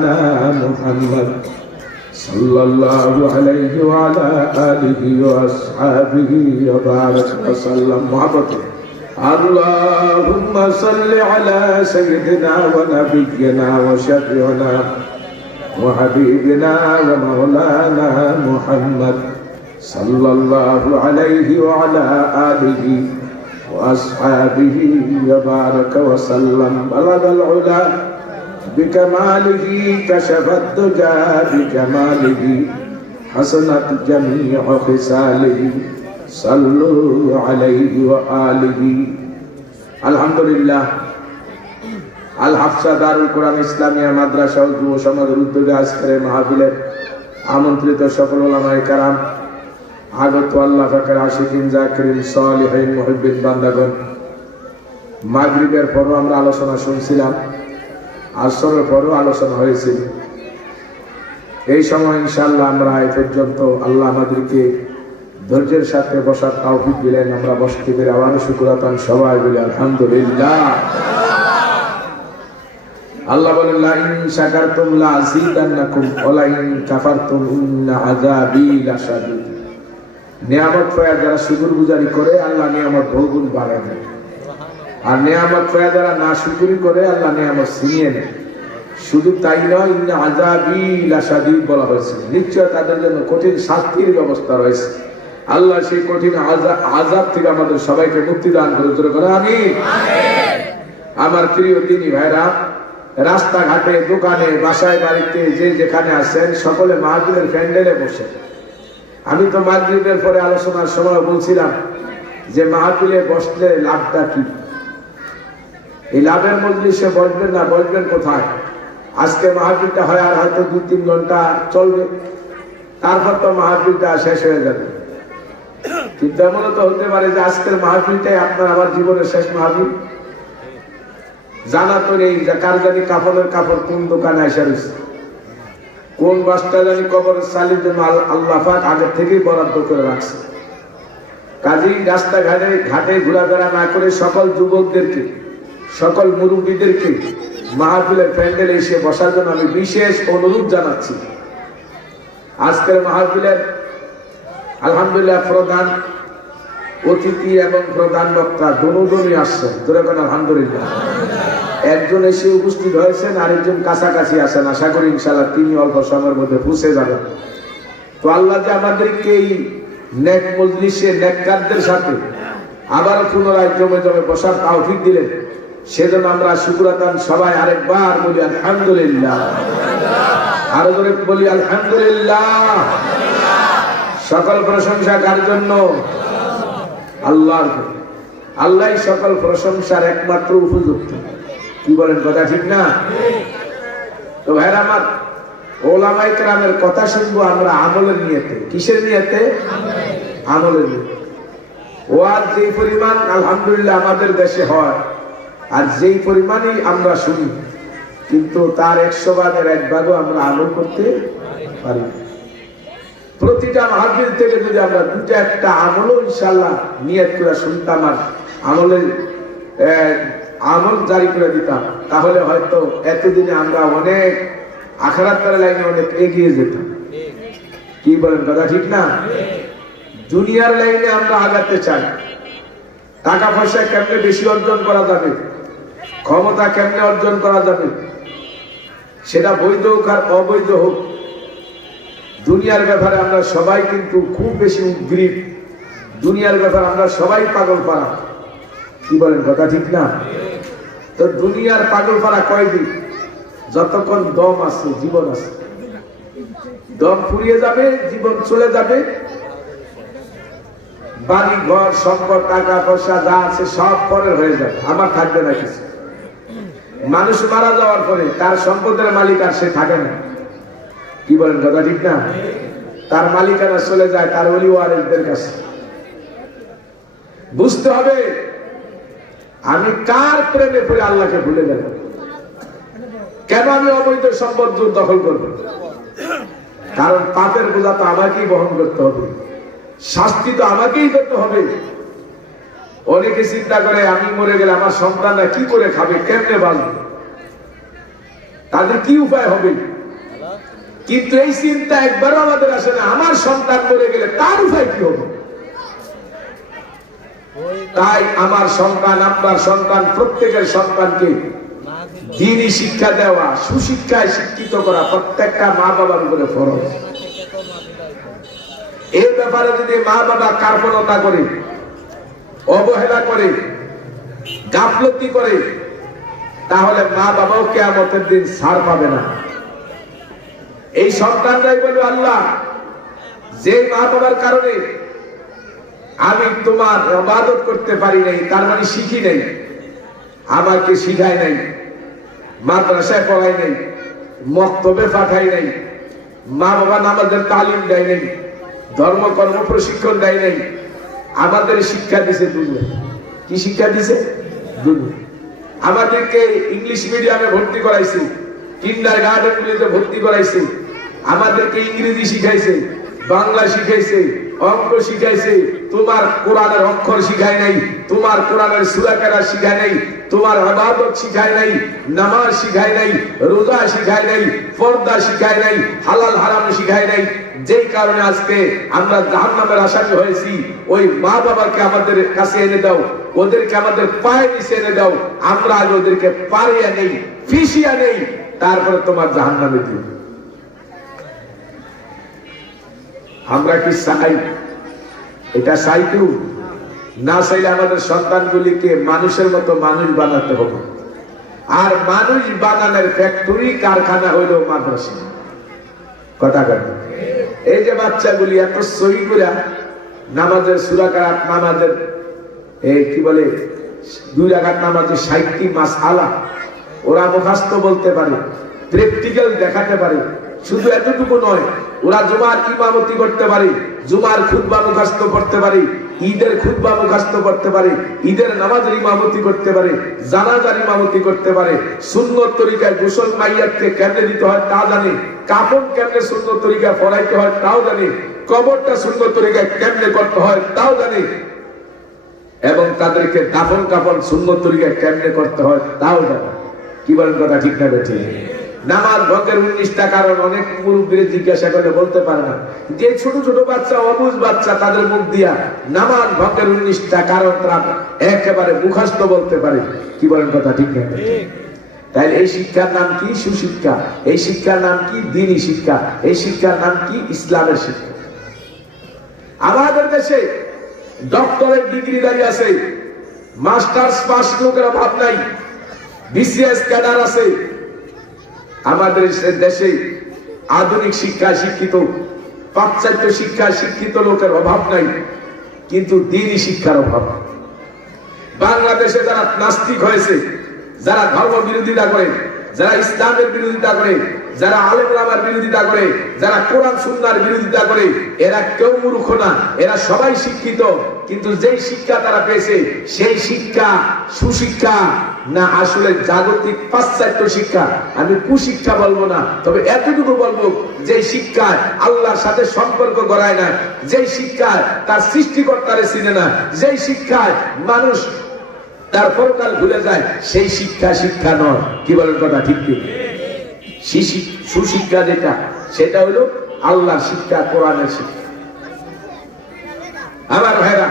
مولانا محمد صلى الله عليه وعلى آله وأصحابه وبارك وسلم محبته اللهم صل على سيدنا ونبينا وشفيعنا وحبيبنا ومولانا محمد صلى الله عليه وعلى آله وأصحابه وبارك وسلم بلغ العلا بكماله كشف الدجى بجماله حسنت جميع خصاله صلوا عليه وآله الحمد لله আল হাফসা দারুল কোরআন ইসলামিয়া মাদ্রাসা ও যুব সমাজের উদ্যোগে আজকের মাহফিলের আমন্ত্রিত সকল উলামায়ে কেরাম, আগত আল্লাহ পাকের আশিকিন জাকিরিন সালিহিন মুহিব্বিন বান্দাগণ, মাগরিবের পরও আমরা আলোচনা শুনছিলাম, আসরের পরও আলোচনা হয়েছিল। এই সময় ইনশাআল্লাহ আমরা এই পর্যন্ত আল্লাহ আমাদেরকে ধৈর্যের সাথে বসার তৌফিক দিলেন। আমরা বসতে পেরে আবার শুকরাতান সবাই বলি আলহামদুলিল্লাহ। আল্লাহ বলেন লা ইন শাকারতুম লা আযীদান্নাকুম ওয়া লা ইন কাফারতুম ইন্না আযাবী লাশাদীদ। নিয়ামত পাওয়া যারা শুকরগুজারি করে আল্লাহ নিয়ামত বহুগুণ বাড়ায় দেয়, আর নিয়ামত পাওয়া যারা নাশুকরি করে আল্লাহ নিয়ামত ছিনিয়ে নেয়। শুধু তাই নয়, ইন্না আযাবী লাশাদীদ বলা হয়েছে, নিশ্চয় তাদের জন্য কঠিন শাস্তির ব্যবস্থা রয়েছে। আল্লাহ সেই কঠিন আযাব থেকে আমাদের সবাইকে মুক্তি দান করে আমিন। আমার প্রিয় দিনী ভাইরা, রাস্তাঘাটে, দোকানে, বাসায়, বাড়িতে যে যেখানে আছেন সকলে মাহফিলের প্যান্ডেলে বসে। আমি তো মাগরিবের পরে আলোচনার সময় বলছিলাম যে মাহফিলে বসলে লাভটা কি। এই লাভের মজলিসে বসবেন না, বসবেন কোথায়? আজকে মাহফিলটা হয় আর হয়তো 2-3 ঘন্টা চলবে, তারপর তো মাহফিলটা শেষ হয়ে যাবে। কিন্তু এমনও তো হতে পারে যে আজকের মাহফিলটাই আপনার আমার জীবনের শেষ মাহফিল। জানা তো নেই যে কার জানি কাপড়ের কাপড় কোন দোকানে এসে রয়েছে, কোন বাসটা জানি কবরের সালির জন্য আল্লাহ পাক আগে থেকেই বরাদ্দ করে রাখছে। কাজেই রাস্তাঘাটে ঘাটে ঘোরাফেরা না করে সকল যুবকদেরকে, সকল মুরব্বীদেরকে মাহফিলের প্যান্ডেলে এসে বসার জন্য আমি বিশেষ অনুরোধ জানাচ্ছি। আজকের মাহফিলের আলহামদুলিল্লাহ প্রধান অতিথি এবং প্রধান বক্তা দুজনই আসছেন, যেরকম আলহামদুলিল্লাহ। একজন এসে উপস্থিত হয়েছেন, আরেকজন কাছাকাছি আছেন। আশা করি ইনশাআল্লাহ তিনি অল্প সময়ের মধ্যে পৌঁছে যাবেন। তো আল্লাহ যে আমাদেরকে এই নেক মজলিসে নেককারদের সাথে আবার পুনরায় জমে জমে বসার তৌফিক দিলেন, সেজন্য আমরা শুকরাতান সবাই আরেকবার বলি আলহামদুলিল্লাহ। আরো জোরে বলি আলহামদুলিল্লাহ। সকল প্রশংসা কার জন্য? আল্লাহর। আল্লাহ সকল প্রশংসার একমাত্র উপযুক্ত। কি বলেন, কথা ঠিক না? তো ভাইরা আমার, ওলামায়ে কেরামের কথা শুনবো আমরা আমলের নিয়তে। কিসের নিয়তে? আমলের নিয়তে। ওয়াজ যেই পরিমাণ আলহামদুলিল্লাহ আমাদের দেশে হয়, আর যেই পরিমাণই আমরা শুনি, কিন্তু তার 100 ভাগের 1 ভাগও আমরা আমল করতে পারি। প্রতিটা মাহফিল থেকে যদি আমরা 2-1টা আমলও ইনশাআল্লাহ নিয়ত করে শুনতাম আর আমলের আমল জারি করে দিতাম, তাহলে হয়তো এতদিনে আমরা অনেক আখিরাতের লাইনে অনেক এগিয়ে যেতাম। কি বলেন, কথা ঠিক না? দুনিয়ার লাইনে আমরা আগাতে চাই। টাকা পয়সা কেমনে বেশি অর্জন করা যাবে, ক্ষমতা কেমনে অর্জন করা যাবে, সেটা বৈধ হোক আর অবৈধ হোক, দুনিয়ার ব্যাপারে আমরা সবাই কিন্তু খুব বেশি উদ্গ্রীব। দুনিয়ার ব্যাপারে আমরা সবাই পাগল পারা। কি বলেন, কথা ঠিক না? তো দুনিয়ার পাগল পারা কয়দিন? যতক্ষণ দম আছে, জীবন আছে। দম ফুরিয়ে যাবে, জীবন চলে যাবে, বাড়ি ঘর সম্পদ টাকা পয়সা যা আছে সব পরের হয়ে যাবে, আমার থাকবে না কিছু। মানুষ মারা যাওয়ার পরে তার সম্পদের মালিক আর সে থাকে না। কি বলেন, কথা ঠিক না? তার মালিকানা চলে যায় তার ওলি ওয়ারিসদের কাছে। বুঝতে হবে আমি কার প্রেমে পড়ে আল্লাহকে ভুলে গেল। কেন আমি অবৈধ সম্পদ দখল করব? কারণ পাপের বোঝা তো আমাকেই বহন করতে হবে, শাস্তি তো আমাকেই করতে হবে। অনেকে চিন্তা করে আমি মরে গেলে আমার সন্তানরা কি করে খাবে, কেমনে বাঁচবে। তাদের কি উপায় হবে? কিন্তু এই চিন্তা একবারও আমাদের আসে না, আমার সন্তান মরে গেলে তার উপায় কি হবে? তাই আমার সন্তান, আপনার সন্তান, প্রত্যেকের সন্তানকে দ্বীনি শিক্ষা দেওয়া, সুশিক্ষায় শিক্ষিত করা প্রত্যেকটা মা বাবার উপরে ফরজ। এই ব্যাপারে যদি মা বাবা কার্পণতা করে, অবহেলা করে, গাফলতি করে, তাহলে মা বাবাও কিয়ামতের দিন ছাড় পাবে না। এই সন্তানরাই বলবে, আল্লাহ, যে মা বাবার কারণে আমি তোমার ইবাদত করতে পারি নাই, তার মানে শিখি নাই, আমাকে শিখায় নাই, মাদ্রাসায় পড়াই নাই, মক্তবে পাঠাই নাই, মা বাবা নামাজের তালিম দেয় নাই, ধর্মকর্ম প্রশিক্ষণ দেয় নাই, আমাদের শিক্ষা দিছে দুনিয়া। কি শিক্ষা দিছে? দুনিয়া। আমাদেরকে ইংলিশ মিডিয়ামে ভর্তি করাইছে, কিন্ডারগার্টেনগুলিতে ভর্তি করাইছে, আমাদেরকে ইংরেজি শিখাইছে, বাংলা শিখাইছে, অঙ্ক শিখাইছে, তোমার কোরআনের অক্ষর শিখায় নাই, তোমার কোরআনের সূরা কেরাত শিখায় নাই, তোমার ইবাদত শিখায় নাই, নামাজ শিখায় নাই, রোজা শিখায় নাই, পর্দা শিখায় নাই, হালাল হারাম শিখায় নাই। যেই কারণে আজকে আমরা জাহান্নামের আসামি হয়েছি। ওই মা বাবাকে আমাদের কাছে এনে দাও, ওদেরকে আমাদের পায়ে নিচে এনে দাও, আমরা আগে ওদেরকে পারিয়া নেই, ফিসিয়া নেই, তারপরে তোমার জাহান্নামে দিও। আমরা কি চাই? এটা চাই কেউ? না চাইলে আমাদের সন্তানগুলিকে মানুষের মতো মানুষ বানাতে হবে। আর মানুষ বানানোর ফ্যাক্টরি, কারখানা হইল মাদ্রাসা। কথা কথা, এই যে বাচ্চাগুলি এত সহি করে নামাজের সূরা কেরাত, নামাজের কি বলে 2 রাকাত নামাজের 60টি মাসআলা ওরা মুখস্থ বলতে পারে, প্র্যাকটিক্যাল দেখাতে পারে। শুধু এতটুকু নয়, ওরা জুমার ইমামতি করতে পারে, জুমার খুতবা মুখস্থ করতে পারে, ঈদের খুতবা মুখস্থ করতে পারে, ঈদের নামাজের ইমামতি করতে পারে, জানাজার ইমামতি করতে পারে, সুন্নত তরিকায় গোসল মাইয়াতকে কেমনে দিতে হয় তা জানে, কাফন কেমনে সুন্নত তরিকায় পরাইতে হয় তাও জানে, কবরটা সুন্নত তরিকায় কেমনে করতে হয় তাও জানে, এবং তাদেরকে দাফন কাফন সুন্নত তরিকায় কেমনে করতে হয় তাও জানে। কি বলেন? কথা ঠিক না বেঠিক? নামাজ ভঙ্গের 19টা কারণ অনেক মুরব্বীরা জিজ্ঞাসা করলে বলতে পারে না। যে ছোট ছোট বাচ্চা, অবুঝ বাচ্চা, তাদের মুখ দিয়া নামাজ ভঙ্গের 19টা কারণ তারা একেবারে মুখস্থ বলতে পারে। কি বলেন? কথা ঠিক না? তাইলে এই শিক্ষার নাম কি? সুশিক্ষা। এই শিক্ষার নাম কি? দ্বীনি শিক্ষা। এই শিক্ষার নাম কি? ইসলামের শিক্ষা। আমাদের দেশে ডক্টরেট ডিগ্রিধারী আছে, মাস্টার্স পাস লোকের অভাব নাই, বিসিএস ক্যাডার আছে। আমাদের দেশে আধুনিক শিক্ষায় শিক্ষিত, পাশ্চাত্য শিক্ষায় শিক্ষিত লোকের অভাব নাই, কিন্তু দ্বীনি শিক্ষার অভাব। বাংলাদেশে যারা নাস্তিক হয়েছে, যারা ধর্ম বিরোধিতা করে, যারা ইসলামের বিরোধিতা করে, যারা আলেম ওলামার বিরোধিতা করে, যারা কোরআন সুন্নাহর বিরোধিতা করে, এরা কেউ মূর্খ না, এরা সবাই শিক্ষিত। কিন্তু যেই শিক্ষা তারা পেয়েছে, সেই শিক্ষা সুশিক্ষা না আসলে জাগতিক পাশ্চাত্য শিক্ষা। আমি কুশিক্ষা বলবো না, তবে এতটুকু বলবো, যে শিক্ষায় আল্লাহর সাথে সম্পর্ক গড়ায় না, যেই শিক্ষায় তার সৃষ্টিকর্তারে চিনে না, যেই শিক্ষায় মানুষ তার পরকাল ভুলে যায়, সেই শিক্ষা শিক্ষা নয়। কি বলেন? কথা ঠিক কি? সুশিক্ষা যেটা, সেটা হলো আল্লাহর শিক্ষা, কোরআনের শিক্ষা। আমার ভাইরা,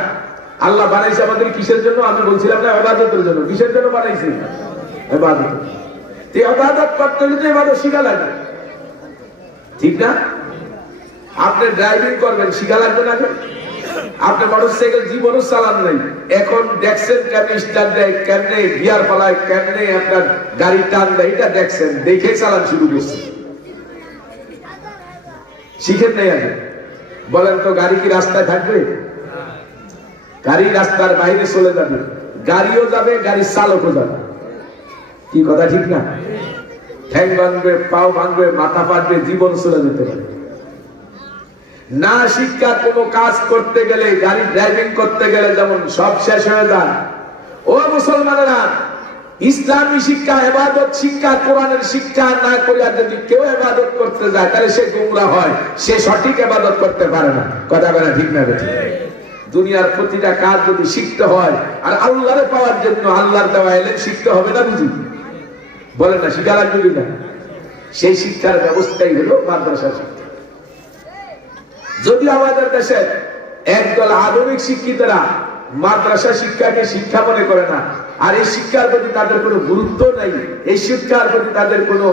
আল্লাহ বানাইছে আমাদের কিসের জন্য? আমি বলছিলাম না, ইবাদতের জন্য। কিসের জন্য বানাইছে? ইবাদত। এই ইবাদত করতে হলে ইবাদত শিখা লাগে, ঠিক না? আপনি ড্রাইভিং করবেন, শিখা লাগবে না? আপনি মোটরসাইকেল জীবনও চালান নাই, এখন দেখছেন কেমনে স্টার্ট দেয়, কেমনে গিয়ার ফলায়, কেমনে আপনার গাড়ি টান দেয়, এটা দেখছেন, দেখে চালান শুরু করছেন, শিখেন নাই আগে। বলেন তো, গাড়ি কি রাস্তায় থাকবে? গাড়ি রাস্তার বাইরে চলে যাবে, গাড়িও যাবে, গাড়ির চালকও যাবে। কি কথা ঠিক না? ঠ্যাং ভাঙবে, পাও ভাঙবে, মাথা ফাটবে, জীবন চলে যেতে পারে। না শিক্ষা কোনো কাজ করতে গেলে, গাড়ি ড্রাইভিং করতে গেলে যেমন সব শেষ হয়ে যায়। ও মুসলমানেরা, ইসলামী শিক্ষা, ইবাদত শিক্ষা, কোরআনের শিক্ষা না করে যদি কেউ ইবাদত করতে যায়, তাহলে সে গুমরা হয়, সে সঠিক ইবাদত করতে পারে না। কথা বলা ঠিক না? দুনিয়ার প্রতিটা কাজ যদি শিখতে হয়, আর আল্লাহরে পাওয়ার জন্য আল্লাহর দেওয়া এলেম শিখতে হবে না, বুঝি? বলেন না, শিখা লাগবে কিনা? সেই শিক্ষার ব্যবস্থাই হলো মাদ্রাসা শিক্ষা। যদি আমাদের দেশের একদল আধুনিক শিক্ষিতরা মাদ্রাসা শিক্ষাকে শিক্ষা মনে করে না, আর এই শিক্ষার প্রতি তাদের কোনো গুরুত্ব নাই, এই শিক্ষার প্রতি তাদের কোনো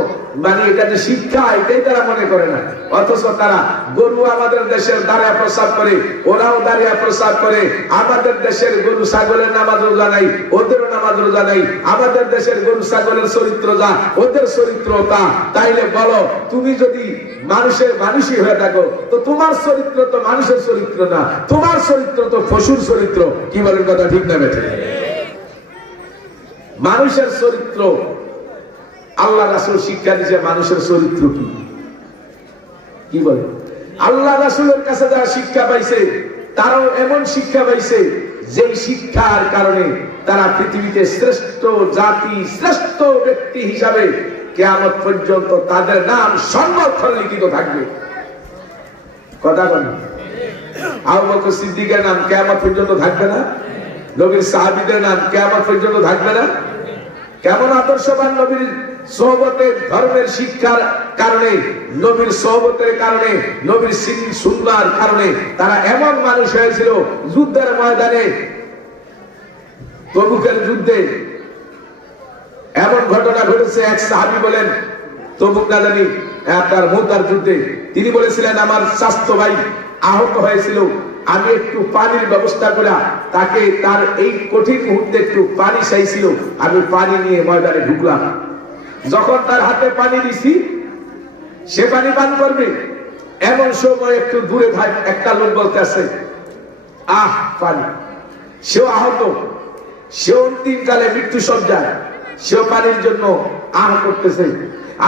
এটা যে শিক্ষা এটাই তারা মনে করে না, অথচ তারা গরু আমাদের দেশের দাঁড়িয়ে প্রসাব করে, ওরাও দাঁড়িয়ে প্রসাব করে, আমাদের দেশের গরু ছাগলের নামাজ রোজা নাই, ওদেরও নামাজ রোজা নাই, আমাদের দেশের গরু ছাগলের চরিত্র যা, ওদের চরিত্র তা। তাইলে বলো, তুমি যদি মানুষের মানুষই হয়ে থাকো, তো তোমার চরিত্র তো মানুষের চরিত্র না, তোমার চরিত্র তো পশুর চরিত্র। কি বলেন কথা ঠিক না বেঠে? মানুষের চরিত্র আল্লাহ রাসূল শিক্ষা দিয়েছে। মানুষের চরিত্র কি কি বলে? আল্লাহ রাসূলের কাছে যারা শিক্ষা পাইছে তারাও এমন শিক্ষা পাইছে যেই শিক্ষার কারণে তারা পৃথিবীতে শ্রেষ্ঠ জাতি, শ্রেষ্ঠ ব্যক্তি হিসাবে কিয়ামত পর্যন্ত তাদের নাম স্বর্ণাক্ষরে লিখিত থাকবে। কথা বলেন, আবু বকর সিদ্দিকের নাম কিয়ামত পর্যন্ত থাকবে না? নবীর সাহাবীদের নাম কিয়ামত পর্যন্ত থাকবে না? কেমন আদর্শবান নবীর সোহবতের ধর্মের শিক্ষার কারণে, নবীর সোহবতের কারণে, নবীর সুন্নাহর কারণে তারা এমন মানুষ হয়েছিল। যুদ্ধের ময়দানে, তবুকের যুদ্ধে এমন ঘটনা ঘটেছে, এক সাহাবী বলেন, তবুক না জানি তার মুতার যুদ্ধে তিনি বলেছিলেন, আমার স্বাস্থ্য ভাই আহত হয়েছিল, আমি একটু পানির ব্যবস্থা করে তাকে, তার এই কঠিন মুহূর্তে একটু পানি চাইছিল, আমি পানি নিয়ে ময়দানে ঢুকলাম। যখন তার হাতে পানি দিছি, সে পানি পান করবে, এমন সময় একটু দূরে একটা লোক বলতে আছে, আহ পানি। সেও আহত, সেও অন্তিম কালে মৃত্যু সজ্জায়, সেও পানির জন্য আহ করতেছে।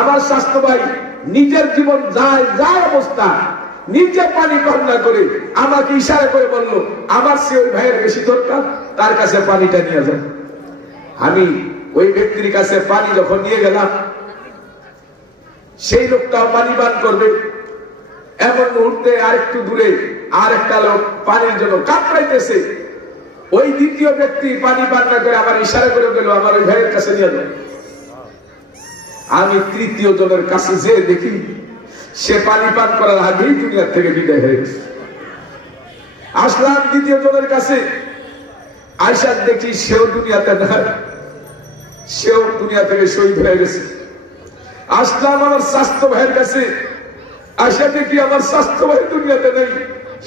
আমার স্বাস্থ্য ভাই নিজের জীবন যায় যায় অবস্থা নিজে পানি পান না করে আমাকে ইশারা করে বলল, আমার সে ওই ভাইয়ের বেশি দরকার, তার কাছে পানিটা নিয়ে যায়। আমি ওই ব্যক্তির কাছে পানি যখন নিয়ে গেলাম, সেই লোকটাও পানি পান করবে, এমন মুহূর্তে আরেকটু দূরে আর একটা লোক পানির জন্য কাতরাইতেছে। ওই দ্বিতীয় ব্যক্তি পানি পান না করে আমার ইশারা করে গেল, আমার ওই ভাইয়ের কাছে নিয়ে যাও। আমি তৃতীয় জনের কাছে যে দেখি সে পানি পান করার আগেই দুনিয়ার থেকে বিদায় হয়ে গেছে। আসলাম দ্বিতীয় জনের কাছে, আয়সা দেখি সেও দুনিয়াতে নাই, সেও দুনিয়া থেকে শহীদ হয়ে গেছে। আসলাম আমার স্বাস্থ্য ভাইয়ের কাছে, আয়সা দেখি আমার স্বাস্থ্য ভাই দুনিয়াতে নেই,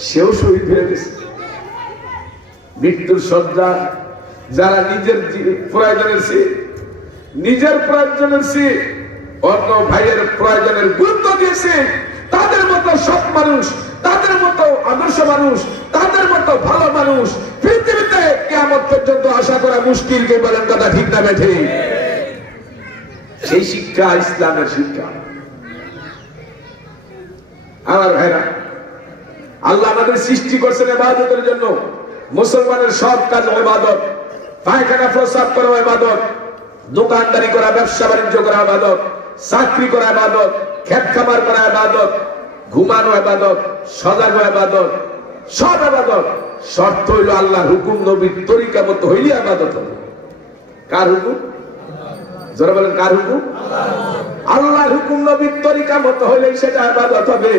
সেও শহীদ হয়ে গেছে। মৃত্যুর শয্যা যারা নিজের প্রয়োজনের চেয়ে, নিজের প্রয়োজনের চেয়ে অন্য ভাইয়ের প্রয়োজনের গুরুত্ব দিয়েছে, তাদের মতো সৎ মানুষ, তাদের মতো আদর্শ মানুষ, তাদের মতো ভালো মানুষ পৃথিবীতে কিয়ামত পর্যন্ত আশা করা মুশকিল। কে বলেন কথা ঠিক না বেঠে? সেই শিক্ষা ইসলামের শিক্ষা। আমার ভাইরা, আল্লাহ আমাদের সৃষ্টি করছেন ইবাদতের জন্য। মুসলমানের সব কাজ ইবাদত, পায়খানা প্রস্রাব করা ইবাদত, দোকানদারি করা, ব্যবসা বাণিজ্য করা ইবাদত, চাকরি করা ইবাদত, খেত খামার করা ইবাদত, ঘুমানো ইবাদত, সজাগ ইবাদত, সব ইবাদত। শর্ত হইল আল্লাহর হুকুম নবীর তরিকা মতো হইলে ইবাদত হবে। কার হুকুম? যারা বলেন কার হুকুম? আল্লাহর হুকুম নবীর তরিকা মতো হইলে সেটা ইবাদত হবে।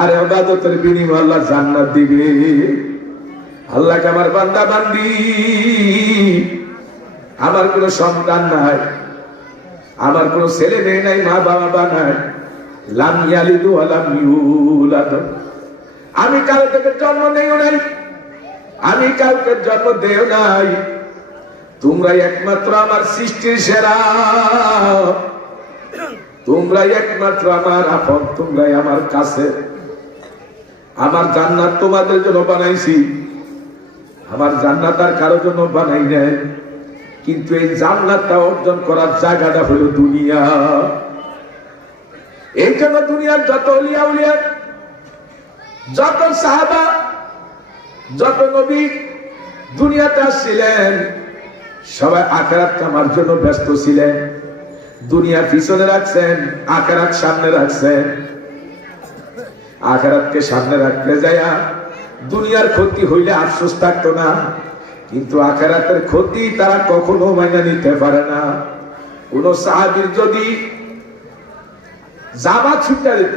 আর ইবাদতের বিনিময়ে আল্লাহ জান্নাত দিবে। আল্লাহকে আমার বান্দা বান্দি, আমার কোন সন্তান নাই, আমার কোন ছেলে মেয়ে নাই, মা বাবা নাই, লাম ইয়ালিদু ওয়া লাম ইউলাদ, আমি কারো থেকে জন্ম নেইও নাই, আমি কাউকে জন্ম দেও নাই। তোমরাই একমাত্র আমার সৃষ্টির সেরা, তোমরাই একমাত্র আমার আপন, তোমরাই আমার কাছে। আমার জান্নাত তোমাদের জন্য বানাইছি, আমার জান্নাত আর কারোর জন্য বানাই নাই। কিন্তু এই জান্নাতটা অর্জন করার জায়গাটা হলো দুনিয়া। এই জন্য দুনিয়ার যত ওলিয়া উলিয়া, যত সাহাবা, যত নবী দুনিয়াতে আসছিলেন, সবাই আখিরাত কামার জন্য ব্যস্ত ছিলেন। দুনিয়া পিছনে রাখছেন, আখিরাত সামনে রাখছেন। আখিরাতকে সামনে রাখতে যায়া দুনিয়ার ক্ষতি হইলে আফসোস থাকতো না, কিন্তু আখিরাতের ক্ষতি তারা কখনো মাইনা নিতে পারে না। কোন সাহাবীর যদি জামাত ছুটে দিত,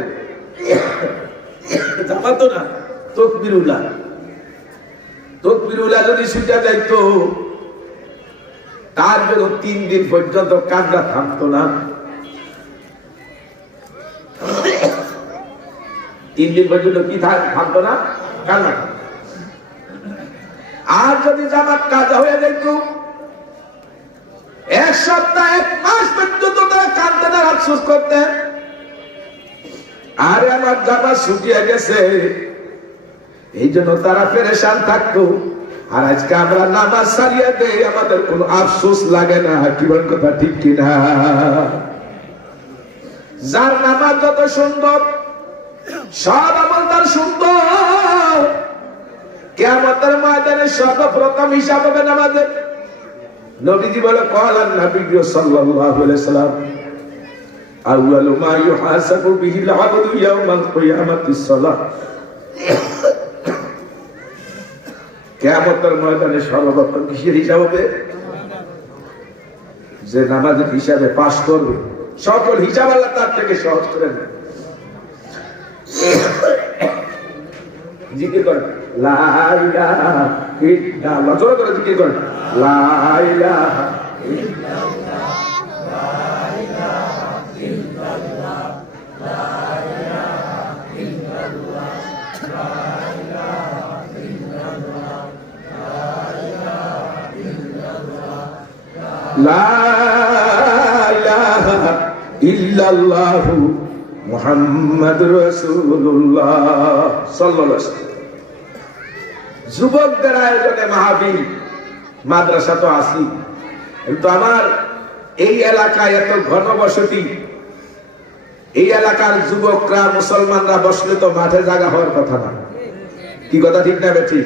জামাত তো না, তকবীরুল্লাহ, তকবীরুল্লাহ যদি ছুটে যাইতো তার জন্য 3 দিন পর্যন্ত কান্না থামতো না। 3 দিন পর্যন্ত কি থামতো না? কান্না। আর যদি জামাত কাজা হয়ে যাইত 1 সপ্তাহ 1 মাস পর্যন্ত তারা কান্দতেন আর আফসোস করতেন, আরে আমার জামাত ছুটিয়ে গেছে, এই জন্য তারা পেরেশান থাকতো। আর আজকে আমরা নামাজ ছাড়িয়ে দেই, আমাদের কোনো আফসোস লাগে না। কি বলেন কথা ঠিক কিনা? যার নামাজ যত সুন্দর, সব আমল তার সুন্দর, কিয়ামতের ময়দানে সর্বপ্রথম হিসাব হবে নামাজের। নবীজি বলে ক্বালান নবী সাল্লাল্লাহু আলাইহি ওয়াসাল্লাম আউয়ালু মা ইউহাসাবু বিহিল আবদু ইয়াউমাল কিয়ামাতিস সালাহ। কিয়ামতের ময়দানে সর্বপ্রথম কিসের হিসাব হবে? যে নামাজের হিসাবে পাস করবে, সকল হিসাব আল্লাহ তার থেকে সহজ করে দেন। জিকির করেন লা ইলাহা ইল্লাল্লাহ, জোরে করে জিকির করেন লা ইলাহা ইল্লাল্লাহ, লা ইলাহা ইল্লাল্লাহ, লা ইলাহা ইল্লাল্লাহ, লা ইলাহা ইল্লাল্লাহ, লা ইলাহা ইল্লাল্লাহ মুহাম্মাদুর রাসূলুল্লাহ সাল্লাল্লাহু আলাইহি ওয়াসাল্লাম। যুবকদের আয়োজনে মাহফিল, মাদ্রাসা তো আসি, কিন্তু আমার এই এলাকায় এত ঘনবসতি, এই এলাকার যুবকরা মুসলমানরা বসলে তো মাঠে জায়গা হওয়ার কথা না। কি কথা ঠিক না বেঠিক?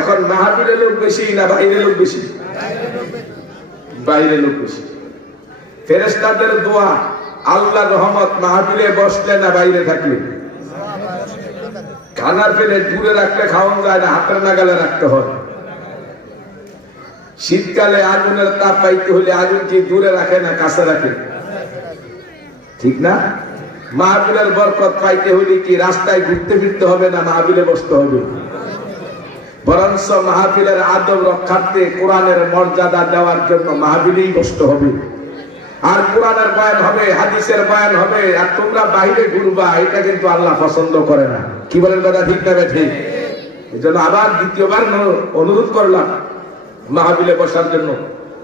এখন মাহফিলের লোক বেশি না বাইরে লোক বেশি? বাইরে লোক বেশি। ফেরেশতাদের দোয়া, আল্লাহর রহমত মাহফিলে বসলে না বাইরে থাকলে? খানার ফেলে দূরে রাখলে খাওয়ানো যায় না, হাতের নাগালে রাখতে হয়। শীতকালে আগুনের তাপ পাইতে হলে আগুন কি দূরে রাখে না কাছে রাখে? ঠিক না? মাহফিলের বরকত পাইতে হলে কি রাস্তায় ঘুরতে ফিরতে হবে না মাহফিলে বসতে হবে? বরঞ্চ মাহফিলের আদব রক্ষার্থে কোরআনের মর্যাদা দেওয়ার জন্য মাহফিলেই বসতে হবে। আর কোরআনের বয়ান হবে, হাদিসের বয়ান হবে, আর তোমরা বাইরে ঘুরবা, এটা কিন্তু আল্লাহ পছন্দ করে না। কি বলেন কথা ঠিক না ঠিক? এই জন্য আবার দ্বিতীয়বার অনুরোধ করলাম মাহফিলে বসার জন্য।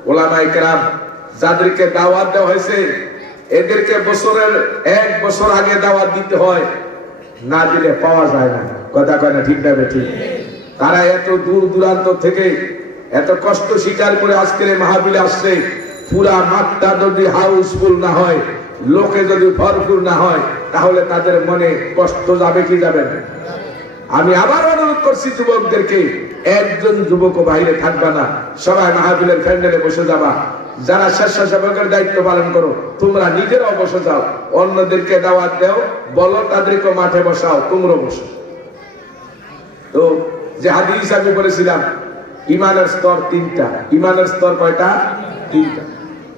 ওলামায়ে কেরাম যাদেরকে দাওয়াত দেওয়া হয়েছে, এদেরকে বছরের 1 বছর আগে দাওয়াত দিতে হয়, না দিলে পাওয়া যায় না। কথা কয় না ঠিক না ঠিক? তারা এত দূর দূরান্ত থেকে এত কষ্ট স্বীকার করে আজকের মাহফিলে আসছে। পুরা মাঠটা যদি হাউসফুল না হয়, লোকে যদি ভরপুর না হয়, তাহলে তাদের মনে কষ্ট যাবে কি যাবে না? আমি আবার অনুরোধ করছি যুবকদেরকে, একজন যুবকও বাইরে থাকবা না, সবাই মাহফিলের প্যান্ডেলে বসে যাবা। যারা স্বেচ্ছাসেবকের দায়িত্ব পালন করো, তোমরা নিজেরাও বসে যাও, অন্যদেরকে দাওয়াত দাও, বলো তাদেরকে মাঠে বসাও, তোমরাও বসো। তো যে হাদিস আমি বলেছিলাম, ইমানের স্তর 3টা। ইমানের স্তর কয়টা? 3টা।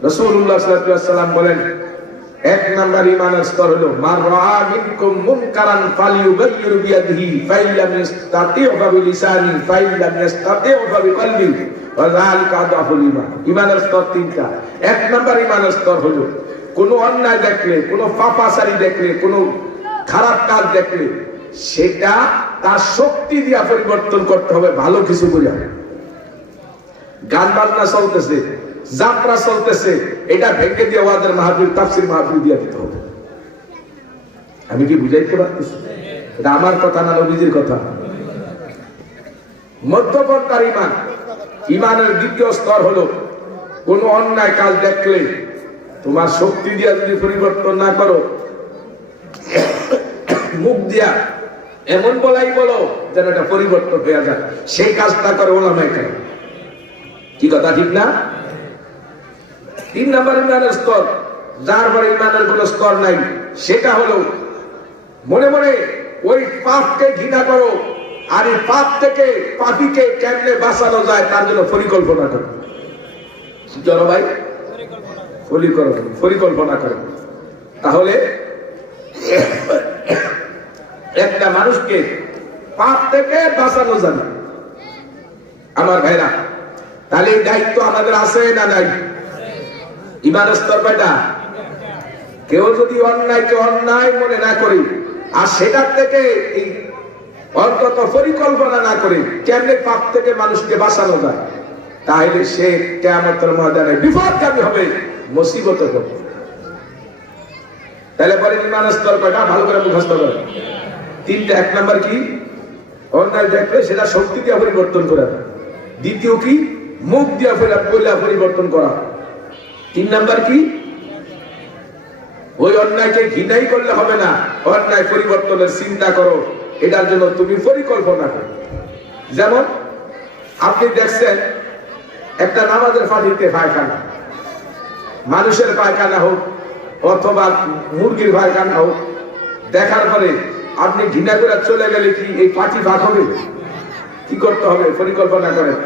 রাসূলুল্লাহ সাল্লাল্লাহু আলাইহি ওয়াসাল্লাম বলেন, 1 নাম্বার ইমানের স্তর হলো মান রাআ মিনকুম মুনকারান ফালিয়ুগাইয়ির বিয়াদিহি ফাইল্লাম ইস্তাতি'উ বিলিসানি ফাইল্লাম ইস্তাতি'উ বিকলবি ওয়া যালিকা আদআফুল ঈমান। ইমানের স্তর 3টা। 1 নাম্বার ইমানের স্তর হলো কোন অন্যায় দেখলে, কোন পাপাচারী দেখলে, কোন খারাপ কাজ দেখলে সেটা তার শক্তি দিয়া পরিবর্তন করতে হবে ভালো কিছু করিয়া। গান বাজনা চলতেছে, যাত্রা চলতেছে, এটা ভেঙে দিয়ে ওয়াজের মাহফিল, তাফসীর মাহফিল দিয়ে দিতে হবে। আমি কি বুঝাইতে পারতেছি? এটা আমার কথা না, নবীজির কথা। মধ্যপন্থার ইমান। ইমানের দ্বিতীয় স্তর হলো কোন অন্যায় কাজ দেখলে তোমার শক্তি দিয়া যদি পরিবর্তন না করো, মুখ দিয়া এমন বলাই বলো যেন এটা পরিবর্তন হয়ে যায়, সেই কাজটা করে ওলামায়ে কেরাম। কি কথা ঠিক না? 3 নাম্বার ইমানের স্তর, যার পরে ইমানের কোন স্তর নাই, সেটা হলো মনে মনে ওই পাপকে ঘৃণা করো, আর এই পাপ থেকে পাপীকে কেমনে বাঁচানো যায় তার জন্য পরিকল্পনা করো। চলো ভাই, পরিকল্পনা করো। তাহলে একটা মানুষকে পাপ থেকে বাঁচানো যাবে। আমার ভাইরা, তাহলে এই দায়িত্ব আমাদের আছে না নাই? ইমানের স্তর কয়টা? কেউ যদি অন্যায়কে অন্যায় মনে না করি আর সেটার থেকে অন্তত পরিকল্পনা না করে কেমনে পাপ থেকে মানুষকে বাঁচানো যায়, তাহলে সে কিয়ামতের ময়দানে বিপদগামী হবে, মুসিবতে হবে। তাহলে পরে ইমানের স্তর কয়টা? ভালো করে মুখস্থ করে। তিনটা। এক নাম্বার কি? অন্যায় দেখলে সেটা শক্তি দিয়ে পরিবর্তন করা। দ্বিতীয় কি? মুখ দিয়ে পরিবর্তন করা। তিন নাম্বার কি? ওই অন্যায়কে ঘৃণাই করলে হবে না, অন্যায় পরিবর্তনের চিন্তা করো, এটার জন্য তুমি পরিকল্পনা করো। যেমন আপনি দেখছেন একটা নামাজের পানিতে পায়খানা, মানুষের পায়খানা হোক অথবা মুরগির পায়খানা হোক, দেখার পরে আপনি ঘৃণা করে চলে গেলে কি এই পাটি ভাগ হবে? কি করতে হবে? পরিকল্পনা করেন।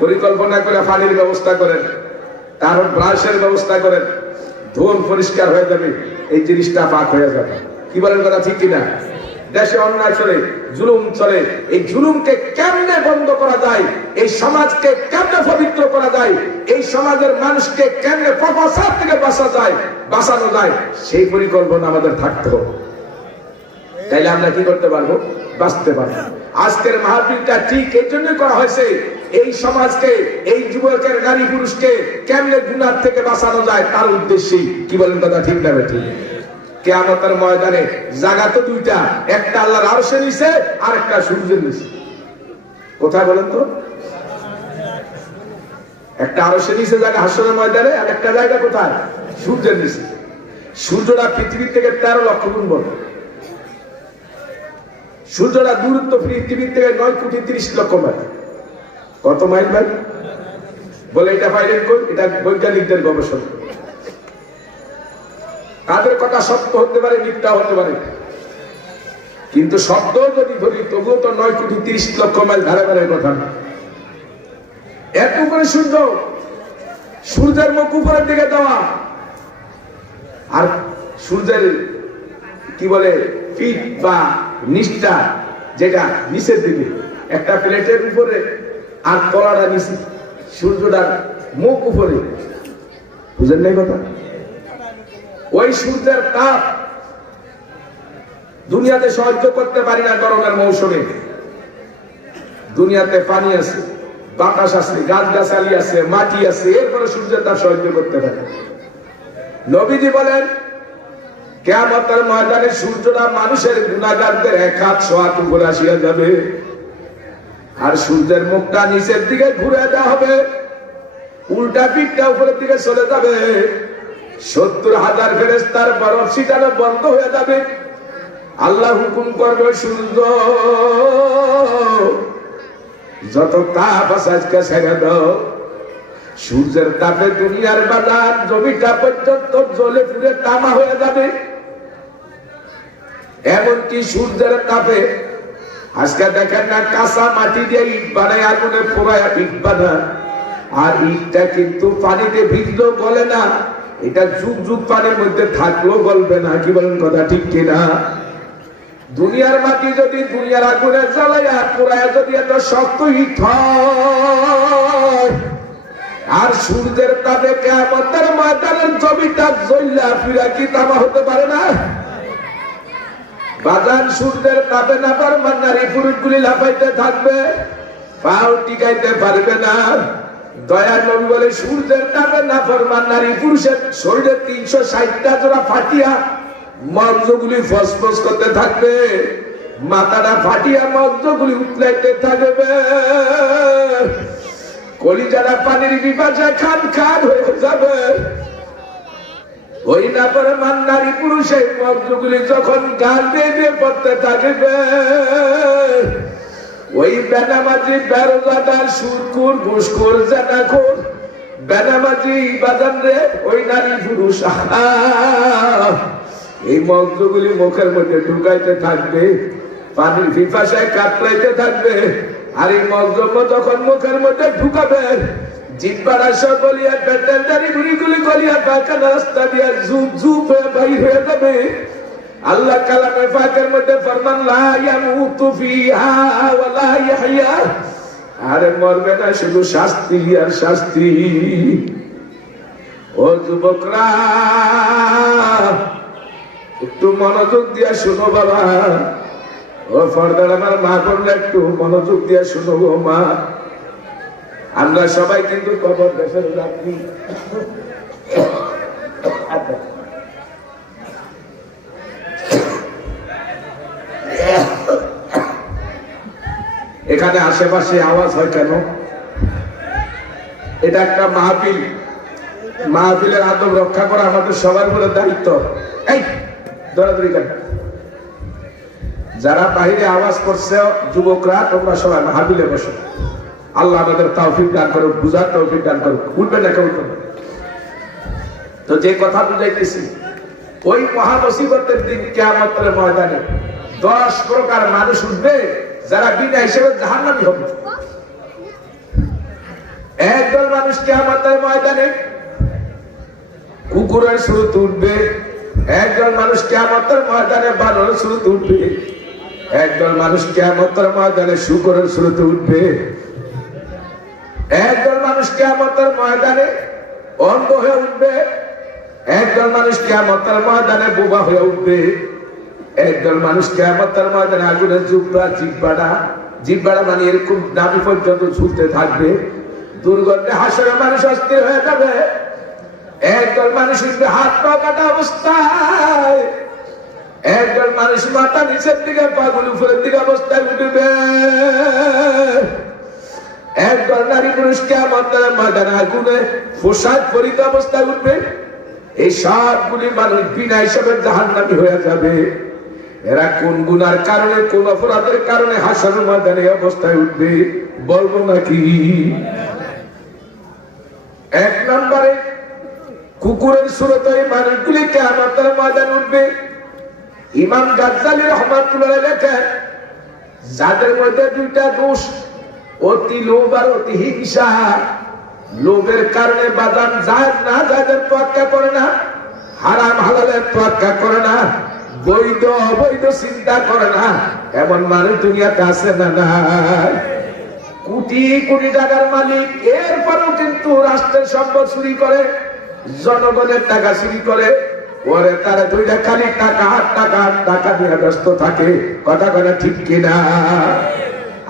পরিকল্পনা করে পানির ব্যবস্থা করেন, তারপর ব্রাশের ব্যবস্থা করেন, ধোন পরিষ্কার হয়ে যাবে, এই জিনিসটা পাক হয়ে যাবে। কি বলেন কথা ঠিক কিনা? দেশে অন্যায় চলে, জুলুম চলে, এই জুলুমকে কেমনে বন্ধ করা যায়, এই সমাজকে কেমনে পবিত্র করা যায়, এই সমাজের মানুষকে কেমনে প্রফাসার থেকে বাঁচানো যায়, সেই পরিকল্পনা আমাদের থাকতে হবে। তাইলে আমরা কি করতে পারবো? বাঁচতে পারবো। আজকের মাহফিলটা ঠিক এই জন্য করা হয়েছে, এই সমাজকে, এই যুবকের নারী পুরুষকে কেমনে গুনাহ থেকে বাঁচানো যায় তার উদ্দেশ্যেই। কি বলেন কথা ঠিক না ঠিক? কিয়ামতের ময়দানে জায়গা তো দুইটা, একটা আল্লাহর আরশের নিচে আর একটা সূর্যের নিচে। কোথায় বলেন তো? একটা আরশের নিচে জায়গা হাসরের ময়দানে, আর একটা জায়গা কোথায়? সূর্যের নিচে। সূর্যটা পৃথিবীর থেকে 13 লক্ষ গুণ বড়। সূর্যটা দূরত্ব পৃথিবীর থেকে 9 কোটি 30 লক্ষ মাইল। কত মাইল ভাই? বলে এটা পাইলেন কই? এটা বৈজ্ঞানিকদের গবেষণা। তাদের কথা সত্য হতে পারে, মিথ্যা হতে পারে, কিন্তু শব্দ যদি ধরি তবুও তো 9 কোটি 30 লক্ষ মাইল ধারে ধারে কথা না। এত করে সূর্য, সূর্যের মুখ উপরের দিকে দেওয়া, আর সূর্যের কি বলে ফিট বা নিচটা যেটা নিচের দিকে, একটা প্লেটের উপরে আর তলাটা নিচে, সূর্যটার মুখ উপরে। বুঝেন নাই কথা? ওই সূর্যের তাপ দুনিয়াতে সহ্য করতে পারি না গরমের মৌসুমে। দুনিয়াতে পানি আছে, বাতাস আছে, গাছগাছালি আছে, মাটি আছে, এরপরে সূর্যের তাপ সহ্য করতে পারে। নবীজি বলেন কিয়ামতের ময়দানে সূর্যটা মানুষের গুনাহগারদের এক হাত সোয়াত উপরে আসিয়া যাবে, আর সূর্যের মুখটা নিচের দিকে ঘুরে দেওয়া হবে, উল্টা পিঠটা উপরের দিকে চলে যাবে। 70,000 ফেরেশতার বরফ ছিটানো বন্ধ হয়ে যাবে। আল্লাহ হুকুম করবে, সূর্য যত তাপ আছে আজকে ছেড়ে দাও। সূর্যের তাপে দুনিয়ার বাজার জমিটা পর্যন্ত জ্বলে পুড়ে তামা হয়ে যাবে। এমনকি সূর্যের তাপে আজকে দেখেন না, কাঁচা মাটি দিয়ে ইট বানায়, আগুনে পোড়ায় ইট বানায়, আর ইটটা কিন্তু পানিতে ভিজলেও গলে না, এটা যুগ যুগ পানির মধ্যে থাকলেও গলবে না। কি বলেন কথা ঠিক কিনা? দুনিয়ার মাটি যদি দুনিয়ার আগুনে জ্বালাইয়া পোড়ায় যদি এত শক্ত ইট হয়, আর সূর্যের তাপে কিয়ামতের ময়দানের জমিটা জ্বললা ফিরা কি তামা হতে পারে না? বাজান সূর্যের তাপে নাফরমান নারী পুরুষগুলি লাফাইতে থাকবে, পাও টিকাইতে পারবে না। দয়ার নবী বলে সূর্যের তাপে নাফরমান নারী পুরুষের শরীরে 360টা জোড়া ফাটিয়া মগজগুলি ফসফস করতে থাকবে, মাথাটা ফাটিয়া মগজগুলি উতলাইতে থাকবে, কলিজারা পানির পিপাসায় খান খান হয়ে যাবে। ওই নাফরমান নারী পুরুষের মগজগুলি যখন গাল বেঁধে পড়তে থাকবে, ওই বেনামাজি, বেরোজাদার, সুদখোর, ঘুষখোর, জেনাখোর, বেনামাজি বাজান রে, ওই নারী পুরুষ এই মগজগুলি মুখের মধ্যে ঢুকাইতে থাকবে, পানির পিপাসায় কাতরাইতে থাকবে। আর এই মগজ যখন মুখের মধ্যে ঢুকাবে, জিহ্বার আশা গলিয়া পেটের দাড়ি ভুড়িগুলি গলিয়া পায়খানা রাস্তা দিয়া ঝুপ ঝুপ হয়ে বাইর হয়ে যাবে। আল্লাহ কালামে পাকের মধ্যে ফরমান লা ইয়ামুতু ফিহা ওয়া লা ইয়াহইয়া, আরে মরবে না, শুধু শাস্তি আর শাস্তি। ও যুবকরা একটু মনোযোগ দিয়া শুনো বাবা, ও ফরদার আমার মা বললে একটু মনোযোগ দিয়া শুনো গো মা। আমরা সবাই কিন্তু কবর দেশের যাত্রী। এখানে আশেপাশে আওয়াজ হয় কেন? এটা একটা মাহফিল, মাহফিলের আদব রক্ষা করা আমাদের সবার বলে দায়িত্ব। এই দৌড়াদৌড়ি কেন? যারা বাইরে আওয়াজ করছে যুবকরা, তোমরা সবাই মাহফিলে বসো। আল্লাহ আমাদের তৌফিক দান করো, বুঝার তৌফিক দান করো। উঠবে না কেউ? তো যে কথা বুঝাইতেছি, ওই মহা মুসিবতের দিন কিয়ামতের ময়দানে 10 প্রকার মানুষ উঠবে যারা বিনা হিসেবে জাহান্নামী হবে। একদল মানুষ কিয়ামতের ময়দানে কুকুরের সুরতে উঠবে, একদল মানুষ কিয়ামতের ময়দানে বানরের সুরতে উঠবে, একদল মানুষ কিয়ামতের ময়দানে শূকরের সুরতে উঠবে, একদল মানুষ কিয়ামতের ময়দানে অন্ধ হয়ে উঠবে, একদল মানুষ কিয়ামতের ময়দানে বোবা হয়ে উঠবে, একদল মানুষ কিয়ামতের ময়দানে আগুনের জিহ্বাটা মানে এরকম নাভি পর্যন্ত ঝুলতে থাকবে, দুর্গন্ধে হাসরে মানুষ অস্থির হয়ে যাবে। একদল মানুষ উঠবে হাত পা কাটা অবস্থায়, একদল মানুষ মাথা নিচের দিকে পাগুল উপরের দিকে অবস্থায় উঠবে, একদল নারী পুরুষ কিয়ামতের ময়দানে আগুনে পোশাক পরিত অবস্থায় উঠবে। এই সবগুলি মানুষ বিনা হিসাবে জাহান্নামী হয়ে যাবে। এরা কোন গুনার কারণে, কোন অপরাধের কারণে হাসরের ময়দানে অবস্থায় উঠবে বলবো নাকি? 1 নম্বরে কুকুরের সুরতে এই মানুষগুলি কিয়ামতের ময়দানে উঠবে। ইমাম গাজ্জালী রাহমাতুল্লাহ লেখেন, যাদের মধ্যে 2টা দোষ, অতি লোভ আর অতি হিংসা। লোভের কারণে বাদাম জায়েজ না জায়েজের তোয়াক্কা করে না, হারাম হালালের তোয়াক্কা করে না, বৈধ অবৈধ চিন্তা করে না, এমন মানুষ দুনিয়াতে আছে না নাই? কোটি কোটি টাকার মালিক, এরপরেও কিন্তু রাষ্ট্রের সম্পদ চুরি করে, জনগণের টাকা চুরি করে, ওরে তারা দুইটা খালি টাকা টাকা নিয়ে ব্যস্ত থাকে। কথা কথা ঠিক কিনা?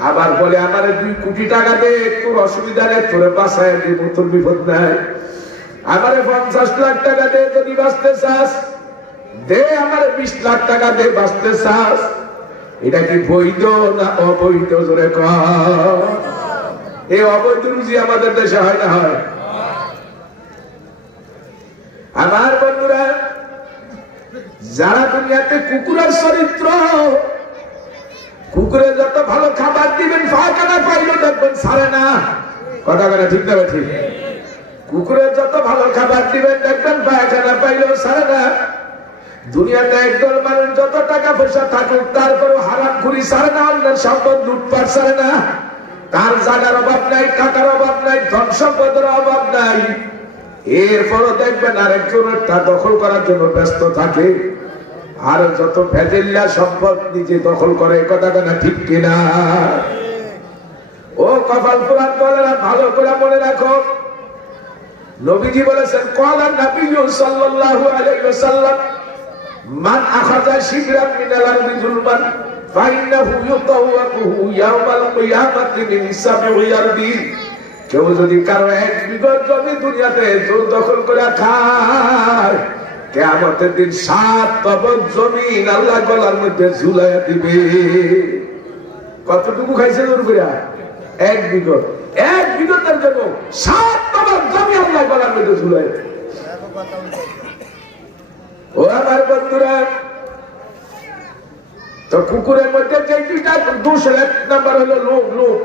আবার বলে আমার 2 কোটি টাকা দে, তোর অসুবিধা নেই, তোরে বাসায় দিব, তোর বিপদ নাই। আমার 50 লাখ টাকা দে, যদি বাঁচতে চাস দে, আমার 20 লাখ টাকা দে, বাঁচতে চাস। এটা কি বৈধ না অবৈধ? জোরে কর। এই অবৈধ রুজি আমাদের দেশে হয় না হয়? আমার বন্ধুরা, যারা দুনিয়াতে কুকুরের চরিত্র, কুকুরে যত ভালো খাবার দিবেন পায়খানা পাইলেও দেখবেন ছাড়ে না। কথা বলে ঠিক না? ঠিক। কুকুরে যত ভালো খাবার দিবেন দেখবেন পায়খানা পাইলেও ছাড়ে না। দুনিয়াতে একদল মানুষ যত টাকা পয়সা থাকুক তারপরেও হারামখুরি ছাড়ে না, অন্যের সম্পদ লুটপাট ছাড়ে না। তার জায়গার অভাব নাই, টাকার অভাব নাই, ধন সম্পদের অভাব নাই, এরপরও দেখবেন আরেকজনের তা দখল করার জন্য ব্যস্ত থাকে। আর যত ভেজেল্লা সম্পদ নিজে দখল করে। কথা না ঠিক কিনা? ও কপাল পুরাণ বলেরা ভালো করে মনে রাখো, নবীজি বলেছেন, ক্বালা নবী সাল্লাল্লাহু আলাইহি ওয়াসাল্লাম, মান আখাযা শিবরান মিনাল আরদি যুলমান ফাইন্নাহু ইউতাওয়াকুহু ইয়াওমাল কিয়ামাতি মিন সাবঈ আরদি। কেউ যদি কারো 1 বিঘা জমি দুনিয়াতে জোর দখল করে খায়, কিয়ামতের দিন 7 তবক জমিন আল্লাহ গলার মধ্যে ঝুলাইয়া দিবে। কতটুকু খাইছে জোর করে? 1 বিঘা। 1 বিঘার জন্য 7 তবক জমি আল্লাহ গলার মধ্যে ঝুলাইয়া। ও আমার বন্ধুরা, তো কুকুরের মধ্যে যে 2টা দোষ, 1 নাম্বার হলো লোভ। লোভ,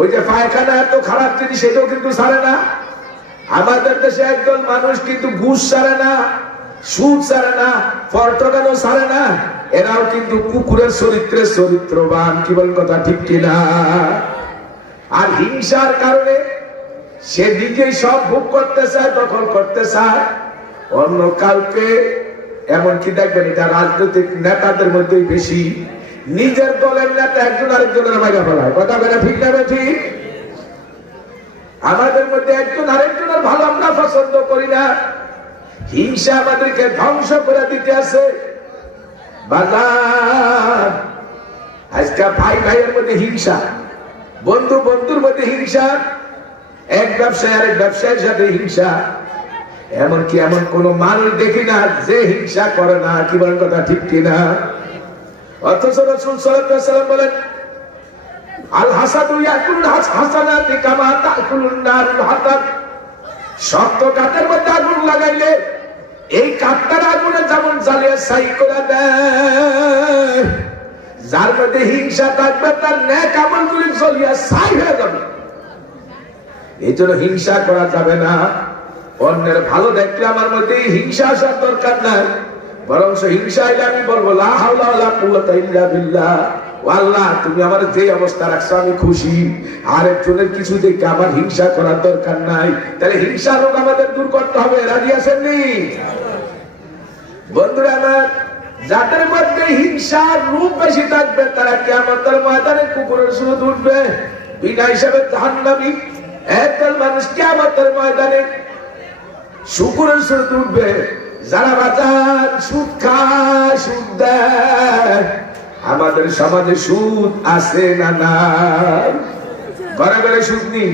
ওই যে পায়খানা এত খারাপ জিনিস, সেটাও কিন্তু ছাড়ে না। আমাদের দেশে একদল মানুষ কিন্তু ঘুষ ছাড়ে না, সুদ ছাড়ে না, পরটকানো ছাড়ে না, এরাও কিন্তু কুকুরের চরিত্রের চরিত্রবান। কি বল? কথা ঠিক কিনা? আর হিংসার কারণে সে নিজেই সব ভোগ করতে চায়, দখল করতে চায়, অন্য কাউকে এমনকি দেখবেন এটা রাজনৈতিক নেতাদের মধ্যেই বেশি। নিজের দলের নেতা একজন আরেকজনের মাইরা ফেলায়, কথা বলে ঠিক না ঠিক? আমাদের মধ্যে একজন আরেকজনের ভালো আমরা পছন্দ করি না। হিংসা আমাদেরকে ধ্বংস করে দিতে আছে। বাজার আজকে ভাই ভাইয়ের মধ্যে হিংসা, বন্ধু বন্ধুর মধ্যে হিংসা, এক ব্যবসায়ী আরেক ব্যবসায়ীর সাথে হিংসা। এমনকি এমন কোন মানুষ দেখি না যে হিংসা করে না, কি বলেন কথা ঠিক কিনা? অথচ রাসূল সাল্লাল্লাহু আলাইহি ওয়াসাল্লাম বলেন, আল হাসাদু ইয়াকুলুল হাসানাতি কামা তাকুলুন নারুল হাতাব। শক্ত কাঠের মধ্যে আগুন লাগাইলে এই কাঠটার আগুনে যেমন জ্বালিয়ে ছাই করে দেয়, যার মধ্যে হিংসা থাকবে তার নেক আমলগুলি জ্বলিয়ে ছাই হয়ে যাবে। এই জন্য হিংসা করা যাবে না। অন্যের ভালো দেখলে আমার মধ্যে হিংসা আসার দরকার নাই, বরং হিংসা এলে আমি বলবো লা হাওলা ওয়ালা কুওয়াতা ইল্লা বিল্লাহ। আল্লাহ তুমি আমার যে অবস্থা রাখছো আমি খুশি। আরেকজনের কিছু দেখে আমার হিংসা করার দরকার নাই। তাহলে হিংসা রোগ আমাদের দূর করতে হবে। রাজি আছেন নি বন্ধুরা আমার? যাদের মধ্যে হিংসার রূপ বেশি থাকবে তারা কিয়ামতের ময়দানে কুকুরের সুদ উঠবে, বিনা হিসাবে জাহান্নামী। একদল মানুষ কিয়ামতের ময়দানে শুকুরের সুদ উঠবে, যারা বাজার সুদ খায়, সুদ দেয়। আমাদের সমাজে সুদ আছে না নাই? ঘরে ঘরে সুদ নেই।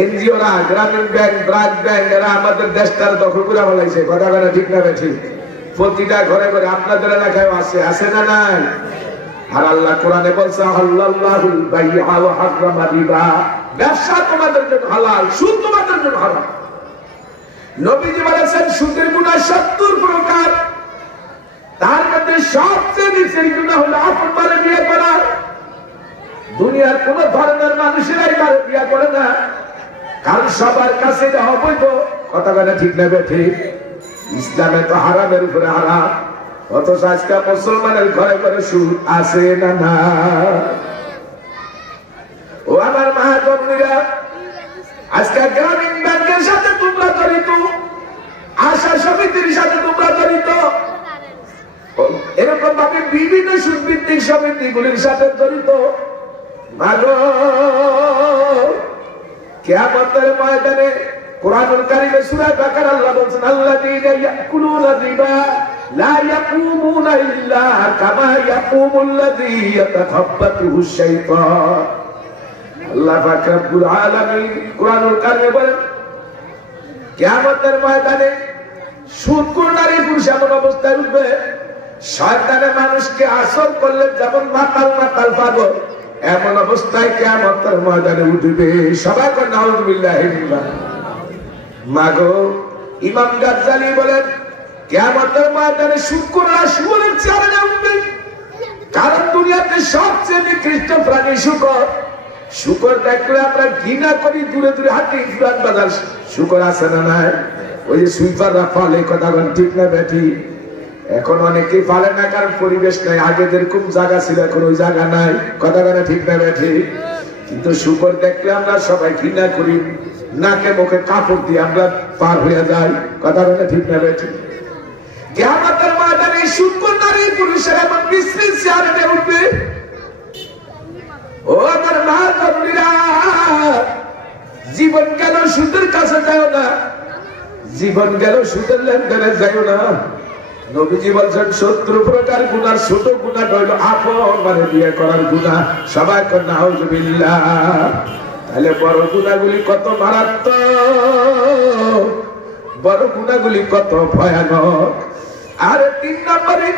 এনজিওরা, গ্রামীণ ব্যাংক, ব্রাক ব্যাংক, এরা আমাদের দেশটার দখল করে ফেলাইছে, কথা বলে ঠিক না ঠিক? প্রতিটা ঘরে ঘরে আপনাদের এলাকায় আছে, আছে না নাই? আর আল্লাহ কোরআনে বলছে হালাল্লাহুল বাইআ ওয়া হারামা রিবা, ব্যবসা তোমাদের জন্য হালাল, সুদ তোমাদের জন্য হারাম। নবীজি বলেছেন সুদের গুনাহ 70 প্রকার, তার মধ্যে সবচেয়ে নিচের গুনাহ হলো আপন বারে বিয়ে করা। দুনিয়ার কোন ধর্মের মানুষেরাই বারে বিয়ে করে না, কারণ সবার কাছে এটা অবৈধ, কথা বলে ঠিক না ঠিক? ইসলামে তো হারামের উপরে হারাম, অথচ আজকে মুসলমানের ঘরে ঘরে সুদ আছে না না? ও আমার মা বোনেরা, আজকে গ্রামীণ ব্যাংকের সাথে তোমরা জড়িত, আশা সমিতির সাথে তোমরা জড়িত, এরকম ভাবে বিভিন্ন সুদভিত্তিক সমিতিগুলির সাথে জড়িত। মাগো কিয়ামতের ময়দানে কুরআনুল কারীমে সূরা বাকারা আল্লাহ বলেন আল্লাযীনা ইয়াকুলুনা রিবা লা ইয়াকুমুনা ইল্লা কামা ইয়াকুমুল্লাযী ইয়াতাখাব্বাতুহু শাইতান। আল্লাহ পাক রব্বুল আলামিন কুরআনুল কারীমে বলেন কিয়ামতের ময়দানে সুদখোর নারী পুরুষ এমন অবস্থায় উঠবে, শয়তানে মানুষকে আসর করলে যেমন মাতাল মাতাল পাগল, এমন অবস্থায় কিয়ামতের ময়দানে উঠবে। সবাই করে নাউযুবিল্লাহি মিনাল। মাগো ইমাম গাজ্জালী বলেন কিয়ামতের ময়দানে শুকররা শুকরের চেহারা উঠবে, কারণ দুনিয়াতে সবচেয়ে নিকৃষ্ট প্রাণী শুকর। শুকর দেখলে আমরা ঘৃণা করি, দূরে দূরে হাঁটি। ফুরান বাজার শুকর আছে না নাই? ওই যে সুইপাররা পালে, কথা বলেন ঠিক না বেঠি? এখন অনেকেই পালে না, কারণ পরিবেশ নাই। আগে যেরকম জায়গা ছিল এখন ওই জায়গা নাই, কথা বলে ঠিক না বেঠি? কিন্তু শুকর দেখলে আমরা সবাই ঘৃণা করি, নাকে মুখে কাপড় দিয়ে আমরা পার হয়ে যাই, কথা বলে ঠিক না বেঠি? কিয়ামতের ময়দানে শুকর নারী পুরুষের এমন মিশ্রিত চেহারা উঠবে। ও আমার মা বোনেরা, জীবন গেল সুদের কাছে যাও না, জীবন গেল সুদের লেনদেনে যাও না। নবীজি বলছেন 70 প্রকার গুনার ছোট গুনাহ হইল আপন মানে বিয়ে করার গুনাহ। সবাই কর নাউযুবিল্লাহ। তাহলে বড় গুনাহগুলি কত মারাত্মক, বড় গুনাহগুলি কত ভয়ানক। আর 3 নম্বরে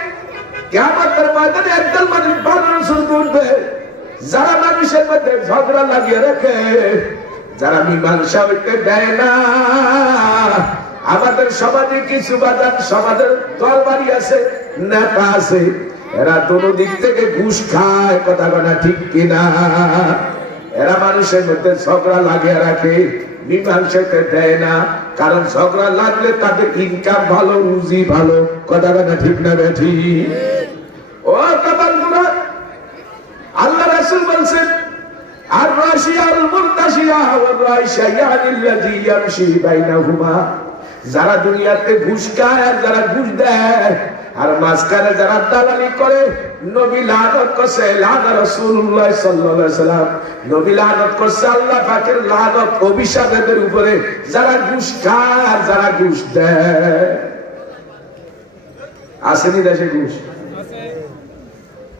কিয়ামতের ময়দানে একদল মানুষ বানর সুদ উঠবে, যারা মানুষের মধ্যে ঝগড়া লাগিয়ে রাখে, যারা মীমাংসা হইতে দেয় না। আমাদের সমাজে কিছু বাজার সমাজের দরবারি আছে, নেতা আছে, এরা দোনো দিক থেকে ঘুষ খায়, কথা বলা ঠিক কিনা? এরা মানুষের মধ্যে ঝগড়া লাগিয়ে রাখে, মীমাংসাতে দেয় না, কারণ ঝগড়া লাগলে তাদের ইনকাম ভালো, রুজি ভালো, কথা বলা ঠিক না বেঠি? ও কাবালগুনা, আল্লাহ রাসূল বলছেন আর রাশিয়াল মুরতাশিয়া ওয়া রাশিয়ানিল্লাযী ইয়ামশি বাইনাহুমা যারা দুনিয়াতে ঘুষ খায় আর যারা ঘুষ দেয় আর মাঝখানে যারা দালালি করে, নবী লানত করছে, লানা রাসূলুল্লাহ সাল্লাল্লাহু আলাইহি ওয়াসাল্লাম, নবী লানত করছে, আল্লাহ পাকের লানত অভিশাপ এদের উপরে, যারা ঘুষ খায় আর যারা ঘুষ দেয়। আসেনি দেশে ঘুষ?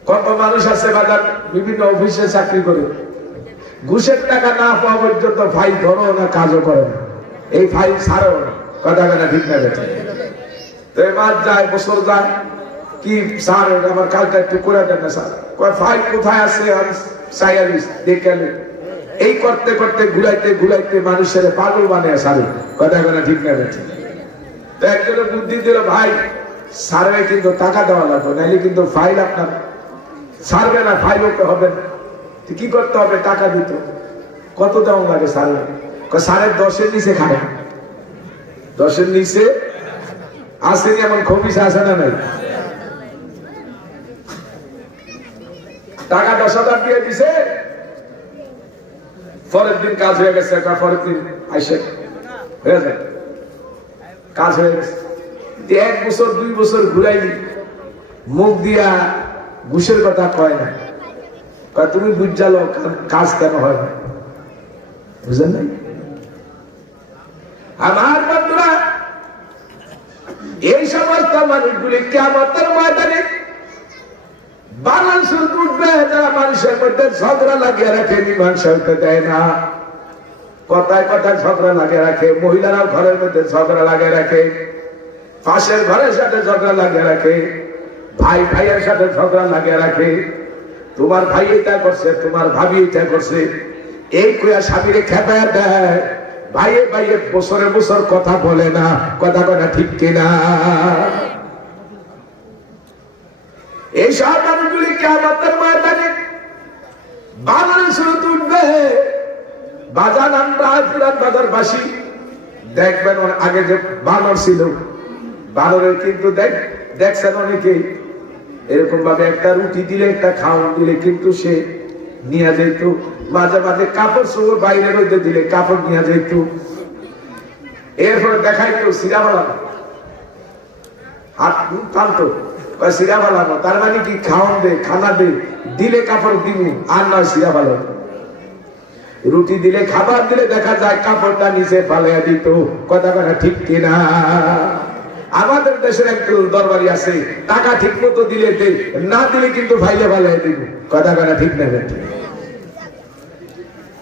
কত মানুষ আছে বাজার বিভিন্ন অফিসে চাকরি করে, ঘুষের টাকা না পাওয়া পর্যন্ত ফাইল ধরো না, কাজও করে না, এই ফাইল ছাড়ো না, কথা কেনা ঠিক না বেঁচে। তো মাস যায়, বছর যায়, কি স্যার আমার কাজটা একটু করে দেন না স্যার, ফাইল কোথায় আছে দেখেন, এই করতে করতে ঘুরাইতে ঘুরাইতে মানুষের পাগল বানিয়ে সারে, কথা কেনা ঠিক না বেঁচে। তো একজনের বুদ্ধি দিল, ভাই সার্ভে কিন্তু টাকা দেওয়া লাগবে, নাহলে কিন্তু ফাইল আপনার সার্ভে না, ফাইল ওকে হবে না। কি করতে হবে? টাকা দিতে। কত দেওয়া লাগে সার্ভে? 10.5 নিচে খায়, 10 নিচে আসেনি, এমন খবিস আসে না নাই? টাকা 10,000 দিয়ে দিছে, পরের দিন কাজ হয়ে গেছে, পরের দিন আইসে হয়ে যায়, কাজ হয়ে গেছে। 1 বছর 2 বছর ঘুরাইলি, মুখ দিয়া ঘুষের কথা কয় না, তুমি বুঝালো কাজ কেন হয় না, বুঝলেন নাই? আমার বন্ধুরা, এই সমস্ত মানুষগুলি কিয়ামতের ময়দানে বানান শুরু উঠবে, যারা মানুষের মধ্যে ঝগড়া লাগিয়ে রাখে, মীমাংসা হতে দেয় না, কথায় কথায় ঝগড়া লাগিয়ে রাখে, মহিলারাও ঘরের মধ্যে ঝগড়া লাগিয়ে রাখে, পাশের ঘরের সাথে ঝগড়া লাগিয়ে রাখে, ভাই ভাইয়ের সাথে ঝগড়া লাগিয়ে রাখে, তোমার ভাই এটা করছে, তোমার ভাবি এটা করছে, এই কইয়া স্বামীরে খেপায়া দেয়, ভাইয়ে ভাইয়ে বছরে বছর কথা বলে না, কথা কথা ঠিক কিনা? এই সব মানুষগুলি কিয়ামতের ময়দানে বানরের সুরত উঠবে। বাজান আমরা পুরান বাজারবাসী দেখবেন, আগে যে বানর ছিল, বানরের কিন্তু দেখছেন অনেকেই এরকম ভাবে একটা রুটি দিলে, একটা খাওয়ান দিলে কিন্তু সে নিয়ে যেত, মাঝে মাঝে কাপড় চোপড় বাইরে রইতে দিলে কাপড় নিয়ে যেত, এরপরে দেখাইতো সিরা বানানো, হাত টানতো সিরা বানানো, তার মানে কি খাওয়ান দে, খানা দে, দিলে কাপড় দিব, আর নয় সিরা বানানো। রুটি দিলে, খাবার দিলে দেখা যায় কাপড়টা নিচে ফালাইয়া দিত, কথা কথা ঠিক কিনা? আমাদের দেশের একটু দরবারি আছে, টাকা ঠিক মতো দিলে দে, না দিলে কিন্তু ফাইলে ফালাই দিব, কথা কথা ঠিক না?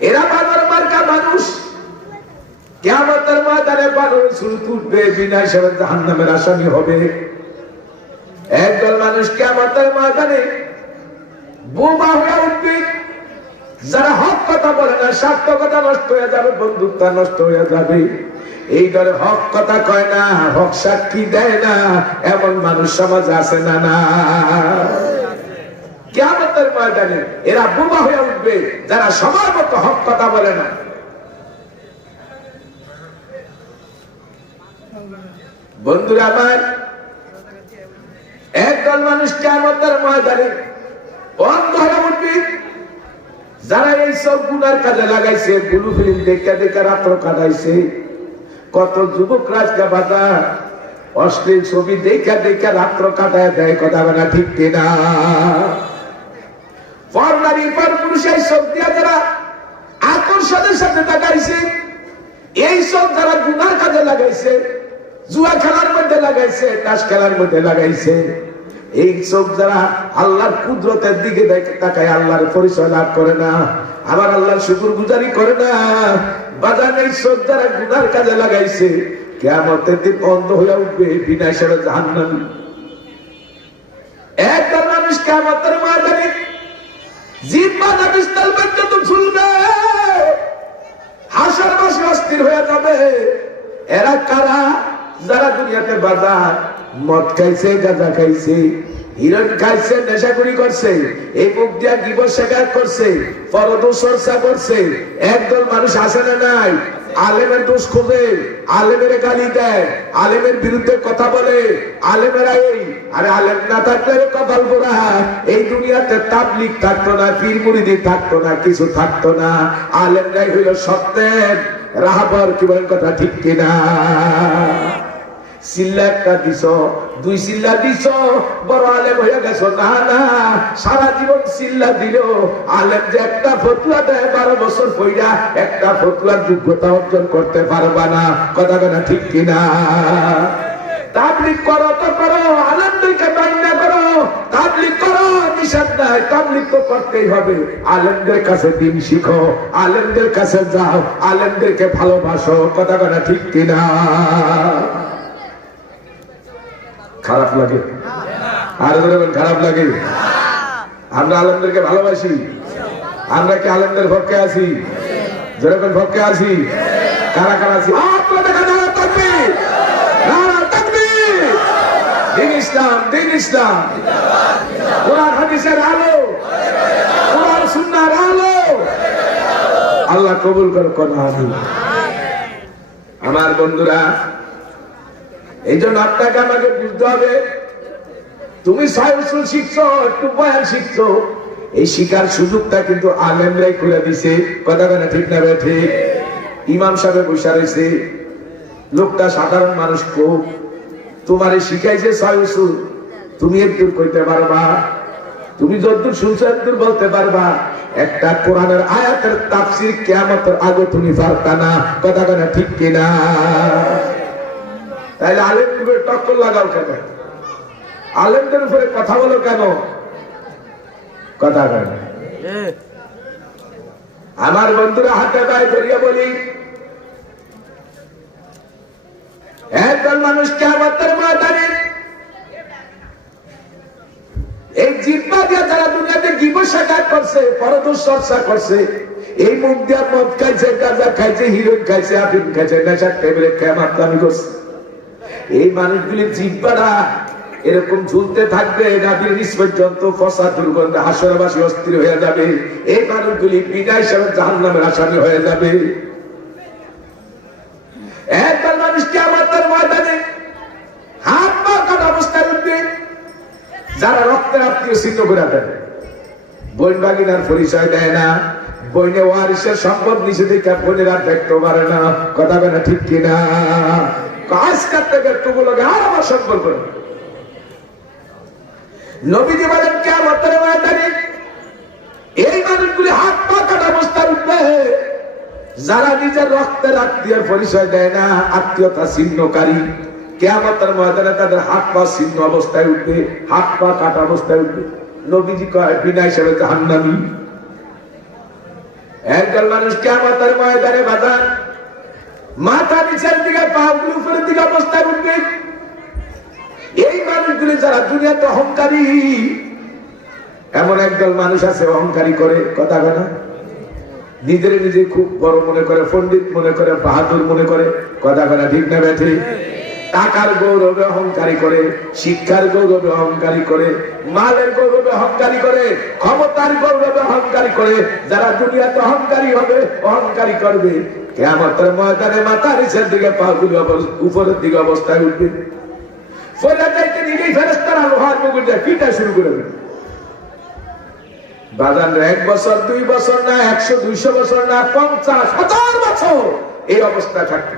এরা বানর মার্কা মানুষ। কিয়ামতের ময়দানে বানর সুরত উঠবে, বিনা হিসাবে জাহান্নামের আসামি হবে। একদল মানুষ কিয়ামতের ময়দানে বোমা হয়ে উঠবে, যারা হক কথা বলে না, স্বার্থ কথা নষ্ট হয়ে যাবে, বন্ধুত্ব নষ্ট হয়ে যাবে। এই দলে হক কথা কয় না, হক সাক্ষী দেয় না, এমন মানুষ সমাজ আছে না? না, কিয়ামতের ময়দানে এরা বোমা হয়ে উঠবে, যারা সবার মতো হক কথা বলে না। বন্ধুরা আমার, একদল মানুষ কিয়ামতের ময়দানে অন্ধ হয়ে উঠবে, যারা এই সব গুনার কাজে লাগাইছে, ব্লু ফিল্ম দেখে দেখে রাত্র কাটাইছে। কত যুবক রাজকা বাজার অশ্লীল ছবি দেখে দেখে রাত্র কাটায় দেয়, কথা বলা ঠিক কিনা? পর নারী পর পুরুষ এই সব দিয়া যারা আকর্ষণের সাথে তাকাইছে, এই সব যারা গুনার কাজে লাগাইছে, জুয়া খেলার মধ্যে লাগাইছে, তাস খেলার মধ্যে লাগাইছে, এই সব যারা আল্লাহর কুদরতের দিকে তাকায়, আল্লাহর পরিচয় লাভ করে না, আবার আল্লাহর শুকরগুজারি করে না, বাজার এই সব যারা গুনার কাজে লাগাইছে, কিয়ামতের দিন অন্ধ হয়ে উঠবে, বিনা হিসাবে জাহান্নামী। একদল মানুষ কিয়ামতের ময়দানে জিহ্বা নাবিস্তাল পর্যন্ত ঝুলবে, হাসর মাসে অস্থির হয়ে যাবে। এরা কারা? যারা দুনিয়াতে বাজার মদ খাইছে, গাঁজা খাইছে, হিরোইন খাইছে, নেশাখুরি করছে, এই মুখ দিয়া গীবত শেখায়ত করছে, পরদূষ চর্চা করছে। একদল মানুষ আছে না নাই? আলেমের দোষ খোঁজে, আলেমের গালি দেয়, আলেমের বিরুদ্ধে কথা বলে, আলেমেরা এই, আরে আলেম না থাকলে কপাল পোড়া, এই দুনিয়াতে তাবলীগ থাকতো না, পীর মুরিদি থাকতো না, কিছু থাকতো না। আলেমরাই হইল সত্যের রাহাবার কি বলেন কথা ঠিক কিনা? চিল্লা একটা দিছ, দুই চিল্লা দিছ, বড় আলেম হয়ে গেছো? না না, সারা জীবন চিল্লা দিল আলেম যে একটা ফতুয়া দেয় 12 বছর পইরা একটা ফতুয়ার যোগ্যতা অর্জন করতে পারবা না। কথা কথা ঠিক কিনা? তাবলীগ করো তো করো, আলেমদেরকে মাইনা করো, তাবলীগ করো, নিষেধ নাই, তাবলীগ তো করতেই হবে। আলেমদের কাছে দিন শিখো, আলেমদের কাছে যাও, আলেমদেরকে ভালোবাসো। কথা কথা ঠিক কিনা? খারাপ লাগে? আর বলবেন খারাপ লাগে? আমরা আলেমদেরকে ভালোবাসি? আমরা কি আলেমদের পক্ষে আছি? যেরকম পক্ষে আছি? কারা কারা আছি? দিন ইসলাম, দিন ইসলাম, কোরআন হাদিসের আলো, কোরআন সুন্নাহর আলো। আল্লাহ কবুল করুন। কোরআন আমিন। আমার বন্ধুরা, এই জন্য আপনাকে আমাকে বুঝতে হবে, তুমি সাইউসুল শিখছো, একটু বয়ান শিখছো, এই শিকার সুযোগটা কিন্তু আলেমরাই খুলে দিছে। কথা কথা ঠিক না? ঠিক। ইমাম সাহেব বসে রয়েছে, লোকটা সাধারণ মানুষ, খুব তোমারে শিখাইছে সাইউসুল, তুমি একটু কইতে পারবা? তুমি যতদূর শুনছো একটু বলতে পারবা? একটা কোরআনের আয়াতের তাফসীর কিয়ামতের আগে তুমি পারতা না। কথা কথা ঠিক কিনা? তাইলে আলেমদের উপরে টক্কর লাগাও কেন? আলেমদের উপরে কথা বলো কেন? কথা কেন? আমার বন্ধুরা, হাতে পায়ে ধরিয়া বলি, একজন মানুষ কিয়ামতের ময়দানে এই জিহ্বা দিয়ে যারা দুনিয়াতে গীবত শাকাত করছে, পরদূষ চর্চা করছে, এই মুখ দিয়ে মদ খাইছে, গাঁজা খাইছে, হিরোইন খাইছে, আফিম খাইছে, নেশার ট্যাবলেট খেয়ে মাতলামি করছে, এই মানুষগুলির জিহ্বাটা এরকম ঝুলতে থাকবে, নাভির নিচ পর্যন্ত ফসা দুর্গন্ধে হাসরবাসী অস্থির হয়ে যাবে। এই মানুষগুলি বিনা হিসাবে জাহান্নামের আসামি হয়ে যাবে। একবার মানুষ কিয়ামতের ময়দানে হাত পা কাটা অবস্থায় উঠবে, যারা রক্তের আত্মীয় ছিন্ন করে দেয়, বোন ভাগিনার পরিচয় দেয় না, বইনে ওয়ারিসের সম্পদ নিচে দিকে বোনেরা দেখতে পারে না। কথা বলে ঠিক কিনা? আজকাল থেকে একটুগুলোকে আর আমার সম্পর্ক নেই। নবীজি বলেন কিয়ামতের ময়দানে এই মানুষগুলি হাত পা কাটা অবস্থায় উঠবে, যারা নিজের রক্তের আত্মীয়ের পরিচয় দেয় না, আত্মীয়তা ছিন্নকারী। কিয়ামতের ময়দানে তাদের হাত পা ছিন্ন অবস্থায় উঠবে, হাত পা কাটা অবস্থায় উঠবে। নবীজি কয় বিনা হিসাবে জাহান্নামী। একজন মানুষ কিয়ামতের ময়দানে বাজার মাথা নিচের দিকে, পা উপরের দিকে অবস্থায় উঠবে। এই মানুষগুলি যারা দুনিয়াতে অহংকারী, এমন একদল মানুষ আছে অহংকারী করে। কথা কথা নিজের নিজে খুব বড় মনে করে, পণ্ডিত মনে করে, বাহাদুর মনে করে। কথা কথা ঠিক না ব্যাঠি? টাকার গৌরবে অহংকারী করে, শিক্ষার গৌরবে অহংকারী করে, মালের গৌরবে অহংকারী করে, ক্ষমতার গৌরবে অহংকারী করে। যারা দুনিয়াতে অহংকারী হবে, অহংকারী করবে, কিয়ামতের ময়দানে মাথা নিচের দিকে, পা গুলো উপরের দিকে অবস্থায় উঠবে। ফেরেশতাকে নিজেই ফেরেশতারা লোহার মুকুট দিয়ে পিটা শুরু করে দেবে। বাজার 1 বছর 2 বছর না, 100 200 বছর না, 50,000 বছর এই অবস্থা থাকবে।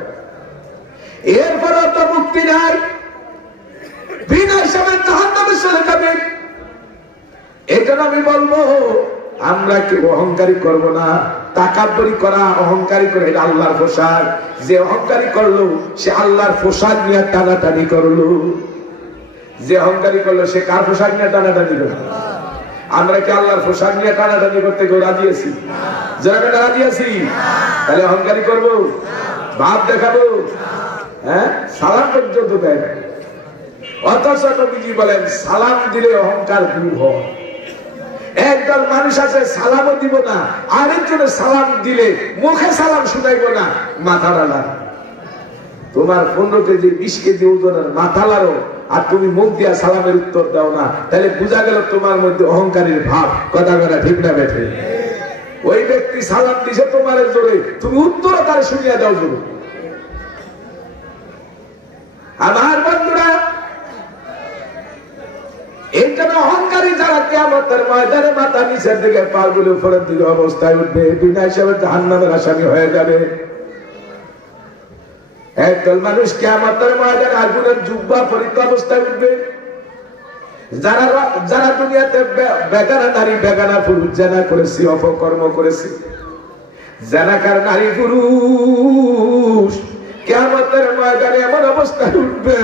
এরপরও তো মুক্তি নাই, বিনা হিসাবে জাহান্নামে চলে যাবে। এই জন্য আমি বলবো, আমরা কি অহংকারী করব না? তাকাব্বুরি করা, অহংকারী করে, এটা আল্লাহর পোশাক। যে অহংকারী করলো সে আল্লাহর পোশাক নিয়ে টানাটানি করলো। যে অহংকারী করলো সে কার পোশাক নিয়ে টানাটানি করলো? আমরা কি আল্লাহর পোশাক নিয়ে টানাটানি করতে রাজি আছি? যারা রাজি আছি, তাহলে অহংকারী করবো, ভাব দেখাবো, হ্যাঁ, সালাম পর্যন্ত দেয় না। অথচ নবীজি বলেন সালাম দিলে অহংকার দূর হয়। একদল মানুষ আছে সালামও দিব না, আরেকজনের সালাম দিলে মুখে সালাম শুনাইব না, মাথা লাড়া। তোমার 15 কেজি 20 কেজি ওজনের মাথা লাড়ো, আর তুমি মুখ দিয়া সালামের উত্তর দাও না, তাহলে বোঝা গেল তোমার মধ্যে অহংকারীর ভাব। কথা বলা ঠিক না বেঠে? ওই ব্যক্তি সালাম দিছে তোমার জোরে, তুমি উত্তর তার শুনিয়া দাও জোরে। আমার বন্ধুরা, এই জন্য অহংকারী যারা কিয়ামতের ময়দানে মাথা নিচের দিকে, পা গুলো উপরের দিকে অবস্থায় উঠবে, বিনা হিসাবে জাহান্নামের আসামি হয়ে যাবে। একদল মানুষ কিয়ামতের ময়দানে আগুনের জুব্বা পরিত অবস্থায় উঠবে। যারা দুনিয়াতে বেগানা নারী বেগানা পুরুষ জানা করেছি, অপকর্ম করেছি, জানাকার নারী পুরুষ কিয়ামতের ময়দানে এমন অবস্থায় উঠবে।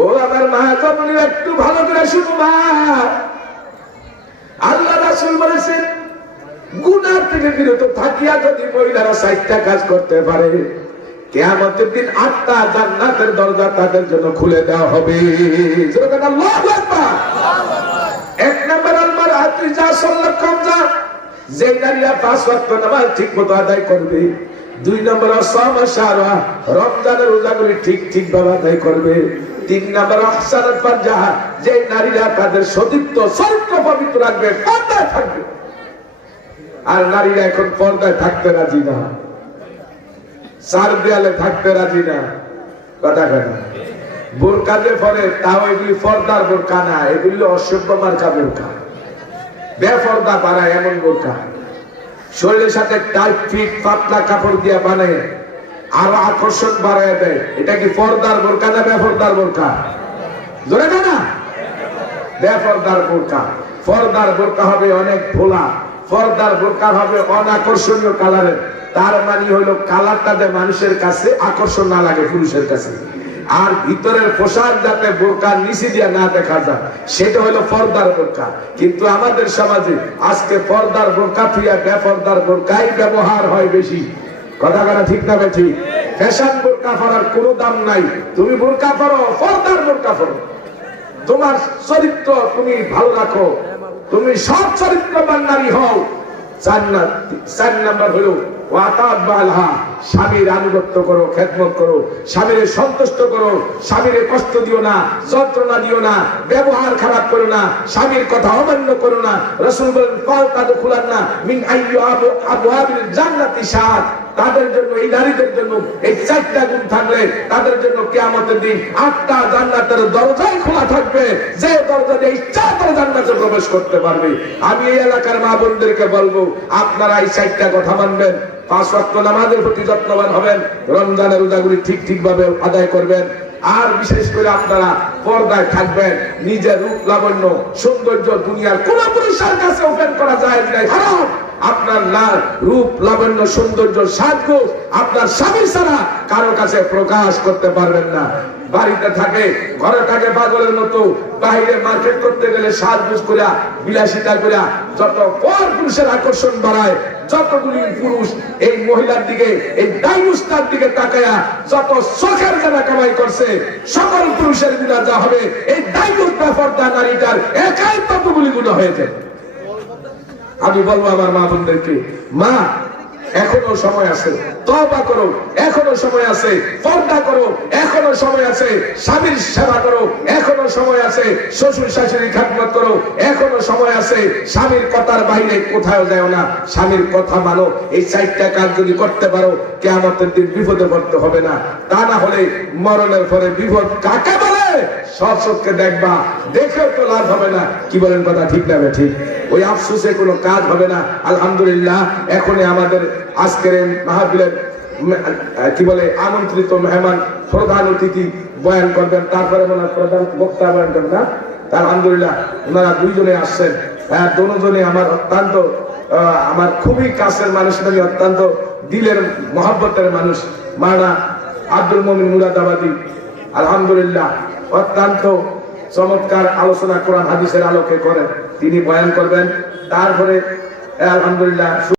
ও আমার মা জননী, একটু ভালো করে শুনো মা, আল্লাহ রাসূল বলেছেন গুনাহ থেকে বিরত থাকিয়া যদি মহিলারা 4টা কাজ করতে পারে, কিয়ামতের দিন 8টা জান্নাতের দরজা তাদের জন্য খুলে দেওয়া হবে। সুবহানাল্লাহ, আল্লাহু আকবার। 1 নম্বর আলমার হাতি যা সাল্লাত কামজা, যে নারীরা 5 ওয়াক্ত নামাজ ঠিকমতো আদায় করবে। 2 নম্বর সাম শাহরা, রমজানের রোজাগুলি ঠিক ভাবে আদায় করবে। 3 নম্বর আহসানাত ফারজাহা, যে নারীরা তাদের সতীত্ব চরিত্র পবিত্র রাখবে, পর্দায় থাকবে। আর নারীরা এখন পর্দায় থাকতে রাজি না, 4 দেয়ালে থাকতে রাজি না। কথা কথা বোরকা যে পরে, তাও এগুলি পর্দার বোরকা না, এগুলি অসভ্য মার্কা বোরকা, বেপর্দা বানায় এমন বোরকা, শরীরের সাথে টাইট ফিট পাতলা কাপড় দিয়ে বানায় আরো আকর্ষণ বাড়ায় দেয়। এটা কি পর্দার বোরকা না বেপর্দার বোরকা? জোরে না, বেপর্দার বোরকা। পর্দার বোরকা হবে অনেক ভোলা, পর্দার বোরকা হবে অনাকর্ষণীয় কালারের। তার মানে হলো কালারটা যে মানুষের কাছে আকর্ষণ না লাগে পুরুষের কাছে, আর ভিতরের পোশাক যাতে বোরকার নিচে দিয়ে না দেখা যায়, সেটা হলো পর্দার বোরকা। কিন্তু আমাদের সমাজে আজকে পর্দার বোরকা ফিরিয়া বেপর্দার বোরকাই ব্যবহার হয় বেশি। কথা কথা ঠিক না বেঠি? ফ্যাশন বোরকা পরার কোনো দাম নাই। তুমি বোরকা পরো, পর্দার বোরকা পরো, তোমার চরিত্র তুমি ভালো রাখো, তুমি সব চরিত্রবান নারী হও। 4 নম্বর হলো স্বামীর আনুগত্য করো, খেদমত করো, স্বামীর সন্তুষ্ট করো, স্বামীর কষ্ট দিও না, যন্ত্রণা দিও না, ব্যবহার খারাপ করো না, স্বামীর কথা অমান্য করো না। রাসূল বলেন ফালতাদখুলান্না মিন আইয়ি আবওয়াবিল জান্নাতি শাআত। তাদের জন্য, এই নারীদের জন্য এই 4টা গুণ থাকলে তাদের জন্য কিয়ামতের দিন 8টা জান্নাতের দরজাই খোলা থাকবে। যে দরজা দিয়ে ইচ্ছা করে জান্নাতে প্রবেশ করতে পারবে। আমি এই এলাকার মা বোনদেরকে বলবো, আপনারা এই 4টা কথা মানবেন, 5 ওয়াক্ত নামাজের প্রতি যত্নবান হবেন, রমজানের রোজাগুলি ঠিক ভাবে আদায় করবেন, আর বিশেষ করে আপনারা পর্দায় থাকবেন। নিজের রূপ লাবণ্য সৌন্দর্য দুনিয়ার কোন পুরুষের কাছে ওপেন করা যায় নাই, হারাম। আপনার রূপ লাবণ্য সৌন্দর্য সাজগোজ আপনার স্বামী ছাড়া কারো কাছে প্রকাশ করতে পারবেন না। বাড়িতে থাকে, ঘরে থাকে পাগলের মতো, বাইরে মার্কেট করতে গেলে সাজগোজ করিয়া বিলাসিতা করিয়া যত পর পুরুষের আকর্ষণ বাড়ায়, যতগুলি পুরুষ এই মহিলার দিকে, এই ডাইনুস্টার দিকে তাকায়া যত চোখের জানা কামাই করছে, সকল পুরুষের গুণা যা হবে এই ডাইনুস বেপরদা নারীটার একাই ততগুলি গুণা হয়েছে। আমি বলবো আমার মা বোনদেরকে, মা এখনো সময় আছে, তওবা করো, এখনো সময় আছে, পর্দা করো, এখনো সময় আছে, স্বামীর সেবা করো, এখনো সময় আছে, শ্বশুর শাশুড়ির খেদমত করো, এখনো সময় আছে, স্বামীর কথার বাইরে কোথাও যাও না, স্বামীর কথা মানো। এই 4টা কাজ যদি করতে পারো, কিয়ামতের দিন বিপদে পড়তে হবে না। তা না হলে মরণের পরে বিপদ কাকে বলে সবকে দেখবা, দেখেও তো লাভ হবে না। কি বলেন, কথা ঠিক না ঠিক? ওই আফসোসে কোনো কাজ হবে না। আলহামদুলিল্লাহ, এখনই আমাদের আজকের মাহফিলের কি বলে আমন্ত্রিত মেহমান প্রধান অতিথি বয়ান করবেন, তারপরে ওনার প্রধান বক্তা বয়ান করবেন না। আলহামদুলিল্লাহ ওনারা 2 জনে আসছেন। দুজনে আমার অত্যন্ত, আমার খুবই কাছের মানুষ, নাকি অত্যন্ত দিলের মহব্বতের মানুষ, মাওলানা আব্দুল মুমিন মুরাদাবাদী। আলহামদুলিল্লাহ অত্যন্ত চমৎকার আলোচনা কোরআন হাদিসের আলোকে করেন, তিনি বয়ান করবেন। তারপরে আলহামদুলিল্লাহ